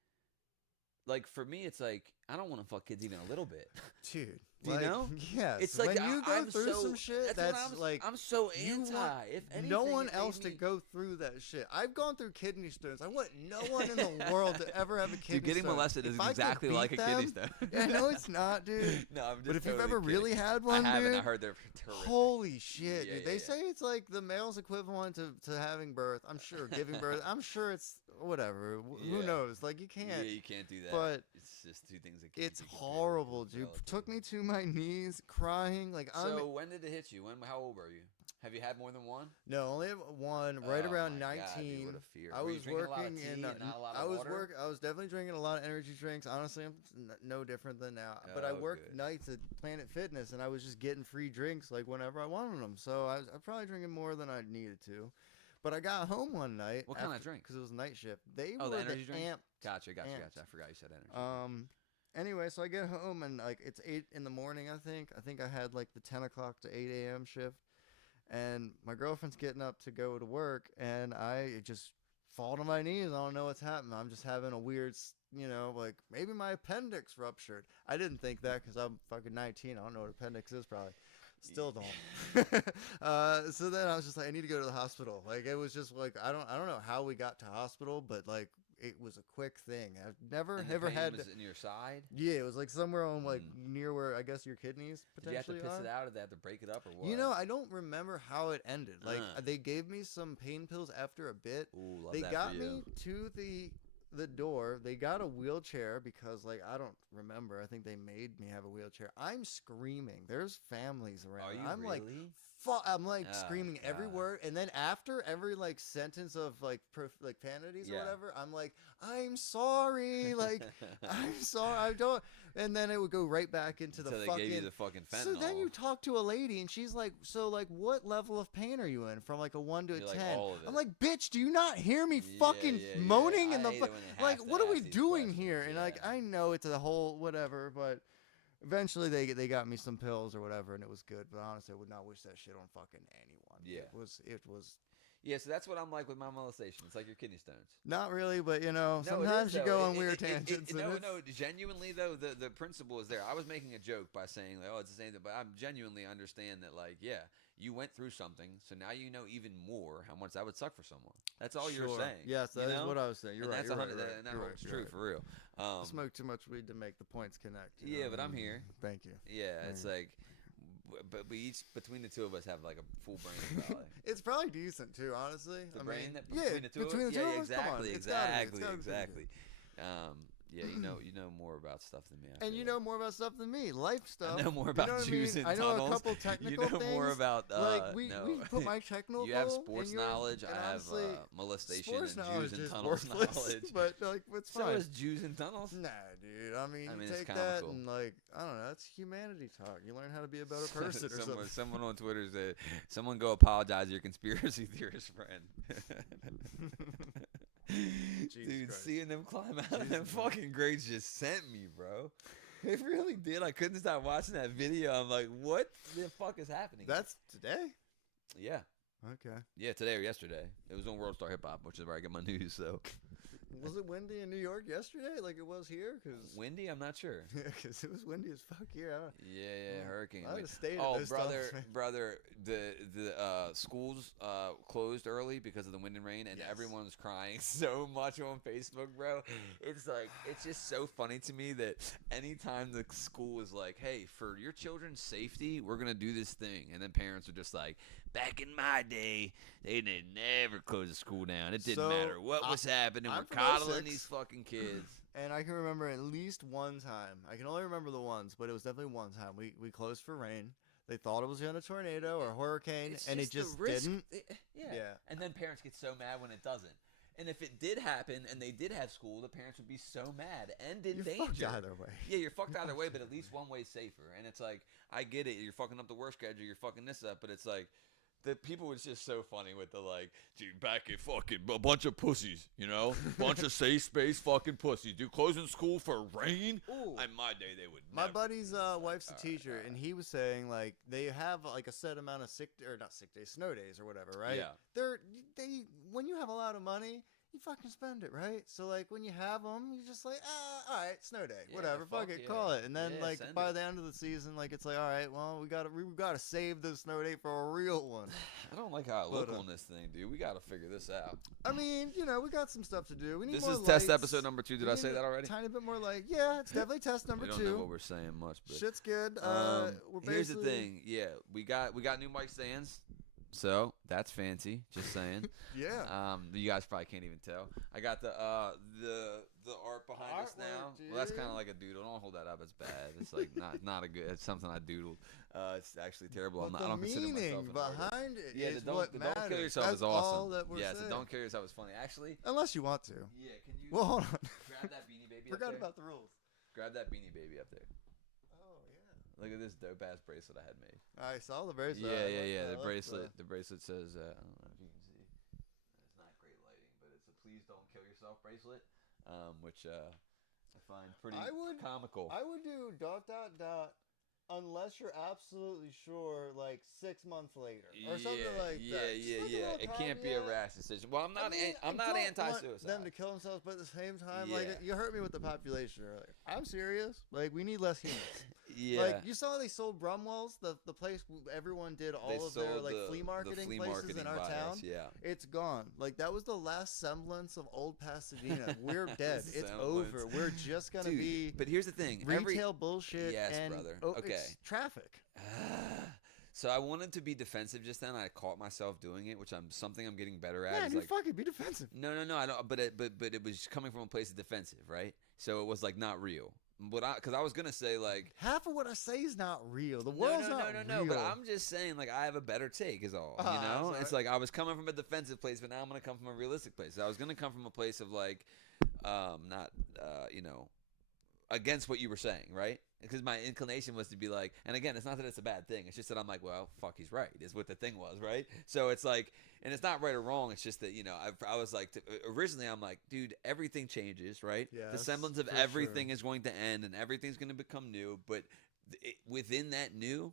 Like, for me, it's like, I don't want to fuck kids even a little bit. Dude. Do you know? Yes. It's like, when you go through some shit, that's like... I'm so anti. If anything, no one else to go through that shit. I've gone through kidney stones. I want no one in the world to ever have a kidney stone. Dude, getting molested is exactly like a kidney stone. Yeah, no, it's not, dude. No, I'm just But if totally you've ever kidding. really had one, I haven't. dude, I heard they're terrific. Holy shit, dude. They say it's like the male's equivalent to having birth. I'm sure. Giving birth. I'm sure it's whatever. Who knows? Like, you can't. Yeah, you can't do that. But it's just two things that can't it's horrible, dude. Took me to my knees, crying. Like, so when did it hit you? How old were you? Have you had more than one? No, only one. Right around 19. God, dude, what a fear. I was working in. I was definitely drinking a lot of energy drinks. Honestly, I'm no different than now. But I worked nights at Planet Fitness, and I was just getting free drinks like whenever I wanted them. So I was probably drinking more than I needed to. But I got home one night. What kind of drink? Because it was night shift. They were the energy drink? Amp. Gotcha. I forgot you said energy. Anyway, so I get home and like it's 8 in the morning. I think I had like the 10 o'clock to 8 a.m. shift, and my girlfriend's getting up to go to work, and I just fall to my knees. I don't know what's happening. I'm just having a weird, like maybe my appendix ruptured. I didn't think that because I'm fucking 19. I don't know what appendix is probably. Still don't. So then I was just like, I need to go to the hospital. Like, it was just like, I don't know how we got to hospital, but like it was a quick thing. I've never had. Was in your side? Yeah, it was like somewhere on like near where I guess your kidneys potentially Did you have to piss it out, or did they have to break it up, or what? You know, I don't remember how it ended. Like they gave me some pain pills after a bit. Ooh, love they that got for you. me to the door. They got a wheelchair because like I don't remember. I think they made me have a wheelchair. I'm screaming. There's families around. Are you I'm really? like I'm like screaming every word, and then after every like sentence of like profanities or whatever, I'm like, I'm sorry, like I'm sorry, I don't, and then it would go right back into the they fucking. Gave you the fucking fentanyl. So then you talk to a lady, and she's like, so like, what level of pain are you in? From like a 1 to a 10. Like, all of it. I'm like, bitch, do you not hear me fucking moaning in the like? What are we doing here? And like, I know it's a whole whatever, but. Eventually, they got me some pills or whatever, and it was good. But honestly, I would not wish that shit on fucking anyone. Yeah, it was. Yeah, so that's what I'm like with my molestation. It's like your kidney stones. Not really, but No, sometimes you go on weird tangents. No, genuinely though, the principle is there. I was making a joke by saying like, oh, it's the same thing, but I genuinely understand that like, yeah, you went through something, so now you know even more how much that would suck for someone. That's all you're saying. Yes, that is what I was saying. You're right. And that holds true for real. I smoke too much weed to make the points connect. Yeah, but I'm here. Thank you. Yeah, it's like. But we each, between the two of us, have like a full brain. Probably. It's probably decent too, honestly. The brain between the two of us? Yeah, exactly. Yeah, you know more about stuff than me. And you know more about stuff than me. Life stuff. I know more about Jews and tunnels. I know a couple technical things. You know more about like we put my technical. You have sports knowledge. I have molestation and Jews and tunnels knowledge. But like, what's fine? So is Jews and tunnels? Nah, dude. I mean you take that and like, I don't know. It's humanity talk. You learn how to be a better person or something. Someone on Twitter said, "Someone go apologize to your conspiracy theorist friend." Dude, Christ. Seeing them climb out of them fucking grades just sent me, bro. It really did. I couldn't stop watching that video. I'm like, what the fuck is happening? That's today? Yeah. Okay. Yeah, today or yesterday. It was on World Star Hip Hop, which is where I get my news, so. Was it windy in New York yesterday like it was here? Windy? I'm not sure. Yeah, because it was windy as fuck here. Yeah, hurricane. I just stayed Oh, brother, the schools closed early because of the wind and rain, and everyone was crying so much on Facebook, bro. It's like, it's just so funny to me that anytime the school is like, hey, for your children's safety, we're going to do this thing. And then parents are just like, back in my day, they didn't never close the school down. It didn't matter what was happening. We're coddling these fucking kids. And I can remember at least one time. I can only remember the ones, but it was definitely one time. We closed for rain. They thought it was going to tornado or hurricane, and it just didn't. Yeah. And then parents get so mad when it doesn't. And if it did happen and they did have school, the parents would be so mad and in danger. You're fucked either way. Yeah, you're fucked either way, but at least one way's safer. And it's like, I get it. You're fucking up the work schedule. You're fucking this up. But it's like, the people was just so funny with the like, dude, back at fucking a bunch of pussies, you know? Bunch of safe space fucking pussies. Dude, closing school for rain? Ooh. In my day, they would My never. buddy's wife's a teacher, and he was saying, like, they have, like, a set amount of snow days or whatever, right? Yeah. When you have a lot of money, you fucking spend it, right? So, like, when you have them, you're just like, all right, snow day, whatever, fuck it, call it. And then, like, by the end of the season, like, it's like, all right, well, we gotta save the snow day for a real one. I don't like how I look on this thing, dude. We gotta figure this out. I mean, we got some stuff to do. We need this more is lights. test episode number 2. Did I say that already? Tiny bit more light. Yeah, it's definitely test number 2. We don't know what we're saying much, but shit's good. Here's the thing. Yeah, we got new mic stands. So that's fancy. Just saying. Yeah. You guys probably can't even tell. I got the art behind us now. Dude. Well, that's kind of like a doodle. Don't hold that up. It's bad. It's like not a good. It's something I doodled. It's actually terrible. But I don't consider myself an artist. Behind it. Yeah, is don't kill yourself is awesome. Saying. Don't kill yourself is funny. Actually, unless you want to. Yeah. Can you? Well, hold on. Grab that Beanie Baby. Forgot up there. about the rules. Grab that Beanie Baby up there. Oh yeah. Look at this dope ass bracelet I had made. I saw the bracelet. Yeah. The bracelet says. I don't know if you can see. It's not great lighting, but it's a "Please don't kill yourself" bracelet, which I find pretty comical. I would do ... unless you're absolutely sure, like 6 months later or something like that. Yeah. It can't be a rash decision. Well, I'm not anti-suicide. Them to kill themselves, but at the same time, like you hurt me with the population earlier. I'm serious. Like we need less humans. Yeah. Like you saw they sold Brumwell's, the place everyone did all of their like flea marketing places in our town. Yeah. It's gone. Like that was the last semblance of old Pasadena. We're dead. It's over. We're just gonna be. But here's the thing. Retail bullshit. Yes, and brother. Okay. Traffic. So I wanted to be defensive just then. I caught myself doing it, which I'm getting better at. Yeah, dude, fucking be defensive. No, I don't. But it was coming from a place of defensive, right? So it was like not real. Because I was gonna say like half of what I say is not real. The world's not real. No. But I'm just saying like I have a better take is all. You know, it's like I was coming from a defensive place, but now I'm gonna come from a realistic place. I was gonna come from a place of like, not against what you were saying, right? Because my inclination was to be like, and again, it's not that it's a bad thing. It's just that I'm like, well, fuck, he's right. Is what the thing was, right? So it's like, and it's not right or wrong. It's just that I was like, originally I'm like, dude, everything changes, right? Yes, the semblance of everything is going to end, and everything's going to become new. But within that new,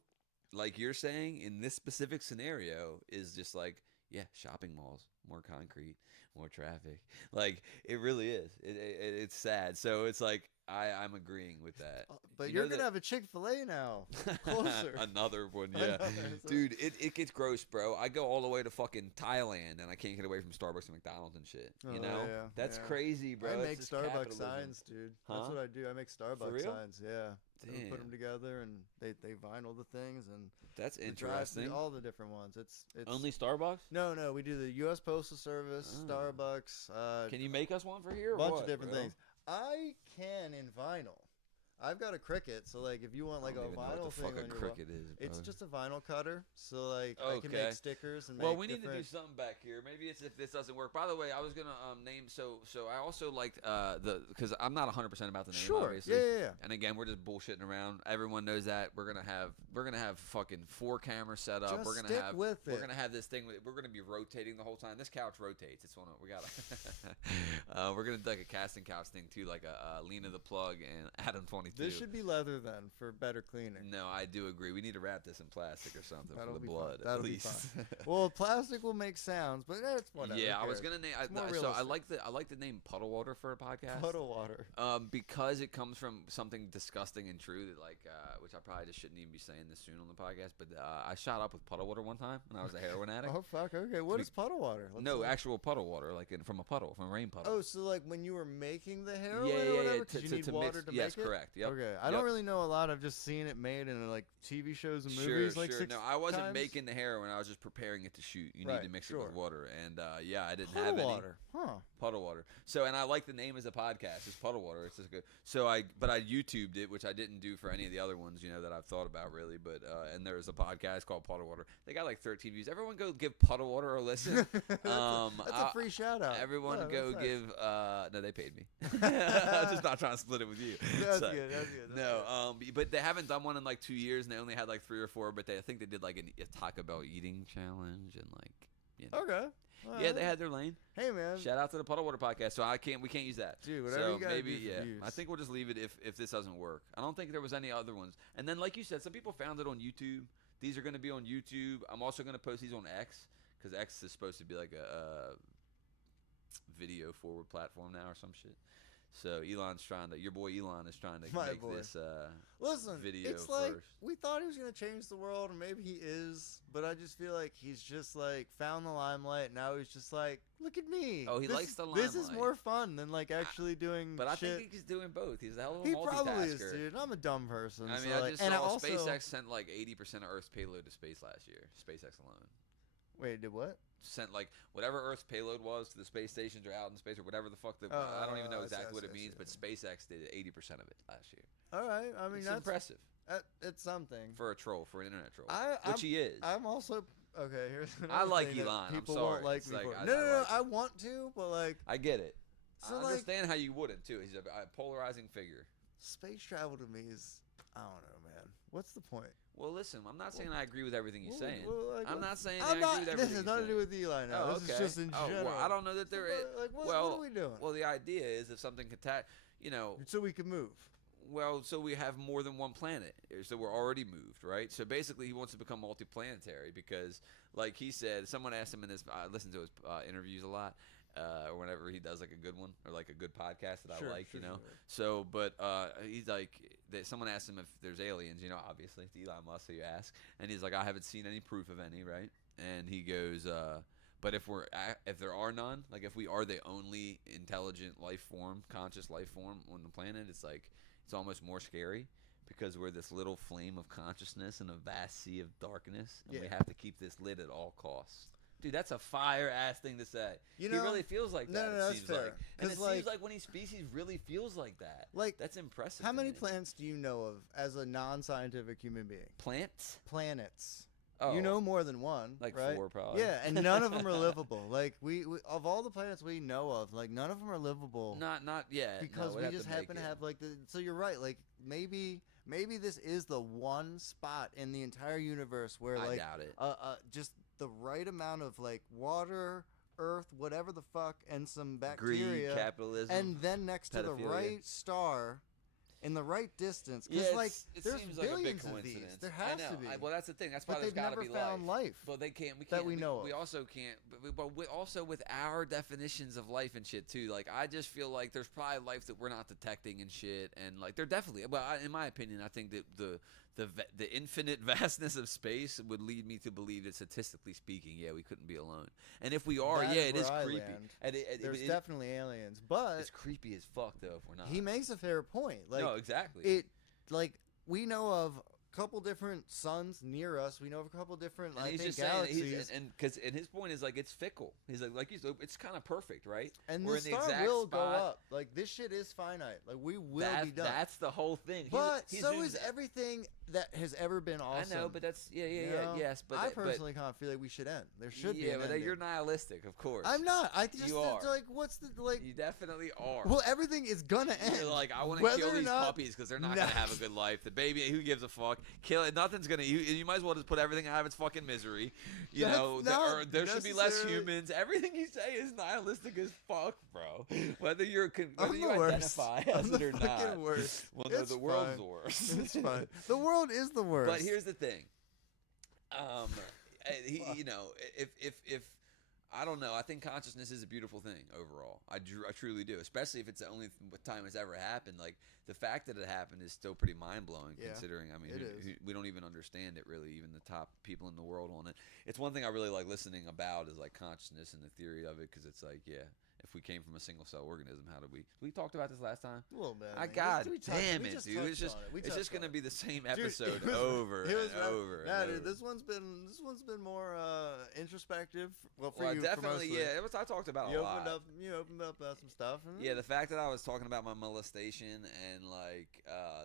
like you're saying, in this specific scenario, is just like yeah, shopping malls, more concrete, more traffic. Like it really is. It's sad. So it's like I'm agreeing with that. But you're gonna have a Chick-fil-A now, closer. Another one, yeah, dude. It gets gross, bro. I go all the way to fucking Thailand, and I can't get away from Starbucks and McDonald's and shit. You know, that's crazy, bro. I make Starbucks signs, dude. That's what I do. I make Starbucks signs. Yeah. Damn. Put them together, and they vinyl the things, and that's interesting. All the different ones. It's only Starbucks. No, we do the U.S. Postal Service, Starbucks. Can you make us one for here? A bunch of different things. I can in vinyl. I've got a Cricut, so like if you want like a vinyl thing, what the fuck a Cricut is, bro. It's just a vinyl cutter. So like I can make stickers and well, we need to do something back here. Maybe it's if this doesn't work. By the way, I was gonna name so I also liked because I'm not 100% about the name. Sure. Obviously. Yeah. And again, we're just bullshitting around. Everyone knows that we're gonna have fucking 4 cameras set up. Just we're gonna stick have with we're gonna have this thing. We're gonna be rotating the whole time. This couch rotates. It's one. We gotta. We're gonna do like a casting couch thing too, like a Lena the Plug and Adam 22. This should be leather then for better cleaning. No, I do agree. We need to wrap this in plastic or something for the blood. That'll at be least. fine. Well, plastic will make sounds, but that's whatever. Yeah, I was gonna name. I like the name Puddle Water for a podcast. Puddle Water. Because it comes from something disgusting and true that which I probably just shouldn't even be saying this soon on the podcast. But I shot up with puddle water one time when I was a heroin addict. Oh fuck. Okay. What is puddle water? Actual puddle water, like from a rain puddle. Oh, so like when you were making the heroin or whatever, you need water to make it? Yes, correct. Yep. Okay. I don't really know a lot. I've just seen it made in like TV shows and movies. Sure. No, I wasn't making the heroin. I was just preparing it to shoot. You need to mix it with water, and I didn't have any water. Puddle water. So, and I like the name as a podcast. It's Puddle Water. It's just good. So I YouTubed it, which I didn't do for any of the other ones, that I've thought about really. But and there's a podcast called Puddle Water. They got like 13 views. Everyone go give Puddle Water a listen. That's a free shout out. Everyone go give. No, they paid me. I'm just not trying to split it with you. That's good. No, but they haven't done one in like 2 years, and they only had like 3 or 4. But I think they did like a Taco Bell eating challenge and like. Okay. Yeah, they had their lane. Hey man, shout out to the Puddle Water podcast. So we can't use that. Dude, whatever you gotta do for views. I think we'll just leave it if this doesn't work. I don't think there was any other ones. And then like you said, some people found it on YouTube. These are going to be on YouTube. I'm also going to post these on X because X is supposed to be like a video forward platform now or some shit. So your boy Elon is trying to make this video it's first. Like we thought he was gonna change the world, and maybe he is, but I just feel like he's just like found the limelight. Now he's just like, look at me. Oh, he likes the limelight. This is more fun than like actually doing. But shit. I think he's doing both. He's a hell of a multitasker. He probably is, dude. I'm a dumb person. I mean, so I like, just saw SpaceX sent like 80% of Earth's payload to space last year. SpaceX alone. Wait, did what? Sent like whatever Earth's payload was to the space stations or out in space or whatever the fuck. I don't even know exactly what it means, but SpaceX did 80% of it last year. All right, I mean that's impressive. It's something for a troll, for an internet troll, which he is. I'm also okay. Here's I like Elon. People I'm sorry. won't like me like, for. No. I want to, but like I get it. So I understand how you wouldn't too. He's a polarizing figure. Space travel to me is I don't know, man. What's the point? Well, listen, I'm not saying I agree with everything you're saying. Like, I'm not saying I agree with everything. This has nothing to do with Eli now. This is just in general. Well, I don't know that there is. Like, what are we doing? Well, the idea is if something could so we can move. Well, so we have more than one planet. So we're already moved, right? So basically he wants to become multiplanetary because, like he said, someone asked him in this, I listen to his interviews a lot, or whenever he does like a good one or like a good podcast that I like, Sure. So, but he's like, someone asked him if there's aliens, obviously, it's Elon Musk, so you ask. And he's like, I haven't seen any proof of any, right? And he goes, but if there are none, like if we are the only intelligent life form, conscious life form on the planet, it's like, it's almost more scary because we're this little flame of consciousness in a vast sea of darkness, and we have to keep this lit at all costs. Dude, that's a fire-ass thing to say. He really feels like that, no, it seems fair. like. And it seems like when he speaks, he really feels like that. Like, that's impressive. How many planets do you know of as a non-scientific human being? Plants? Planets. Oh. You know more than one, like right? 4 probably. Yeah, and none of them are livable. Like we of all the planets we know of, like none of them are livable. Not yet. Because we just happen to have like the. So you're right. Like maybe this is the one spot in the entire universe where I doubt it. Just the right amount of like water, earth, whatever the fuck, and some bacteria, greed, capitalism, and then next to the right star. in the right distance. Yeah, Because like it there's seems like a big billions of coincidence. these. There has to be. Well, that's the thing. That's why but there's they've got to never be found life. Well, they can't. We that can't. we know We of. also can't. But also with our definitions of life and shit too. Like I just feel like there's probably life that we're not detecting and shit. And like there definitely. Well, in my opinion, I think that the infinite vastness of space would lead me to believe that statistically speaking, yeah, we couldn't be alone. And if we are, That yeah, is it is where I creepy. land. And There's definitely aliens, but it's creepy as fuck though if we're not. he makes a fair point. Like no, exactly. it, like we know of a couple different suns near us. We know of a couple different And I he's think just galaxies. saying, and his point is like it's fickle. He's like it's kind of perfect, right? And We're the in the star exact will go spot. up. Like this shit is finite. Like we will be done. That's the whole thing. But He so zooms is out. everything that has ever been awesome. I know, but that's you know? yes. But I but- personally kind of feel like we should end. There should be. yeah, an but ending. you're nihilistic, of course. I'm not. I just You are. like what's the like. You definitely are. Well, everything is gonna end. You're like, I want to Whether kill or these not- puppies because they're not gonna have a good life. The baby, who gives a fuck? Kill it. Nothing's gonna. You might as well just put everything out of its fucking misery. You That's know, not there should be less necessarily- humans. Everything you say is nihilistic as fuck, bro. Whether you I'm the worst. identify I'm as the it or fucking not. worst. Well, no, It's the world's fine. the worst. It's fine. The world is the worst. But here's the thing. You know, if I don't know, I think consciousness is a beautiful thing overall. I truly do, especially if it's the only time it's ever happened. Like the fact that it happened is still pretty mind blowing, Yeah, considering. I mean, it is. we don't even understand it really. Even the top people in the world on it. It's one thing I really like listening about is like consciousness and the theory of it, because it's like, yeah, if we came from a single cell organism, how did we? We talked about this last time. a little bit. I mean. God We damn we it, just dude! It's touched just on it. We it's just touched gonna on be it. the same Dude, episode it was- over it was and rough. over. Nah, and dude, over. this one's been more introspective. Well, for Well, you, definitely, for mostly. yeah. I talked about You a lot. opened up some stuff. And Yeah, the fact that I was talking about my molestation and like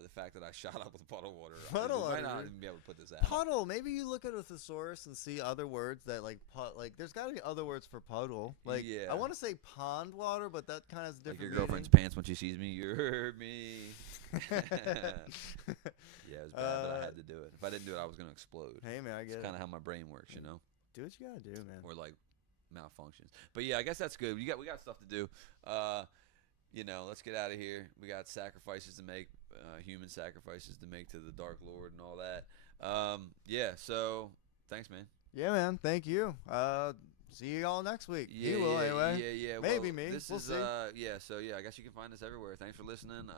the fact that I shot up with puddle water. Puddle I might not water. even be able to put this out. puddle. Maybe you look at a thesaurus and see other words that like like. There's got to be other words for puddle. Like Yeah. I want to say pond water, but that kind of is Like different. your girlfriend's meaning. pants when she sees me. You're me. Yeah, it was bad, but I had to do it. If I didn't do it, I was gonna explode. Hey man, I get It's it. kind of how my brain works, you know, Do what you gotta do, man. or like malfunctions. But yeah, I guess that's good. We got stuff to do. You know, let's get out of here. We got sacrifices to make, human sacrifices to make to the Dark Lord and all that. Yeah. So thanks, man. Yeah, man. Thank you. See you all next week. Yeah, He will yeah, anyway. yeah. Maybe Well, me. This We'll is see. yeah. So yeah, I guess you can find us everywhere. Thanks for listening.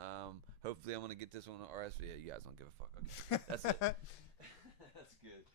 Hopefully, I'm gonna get this one on RSV. Yeah, you guys don't give a fuck. Okay, that's it. That's good.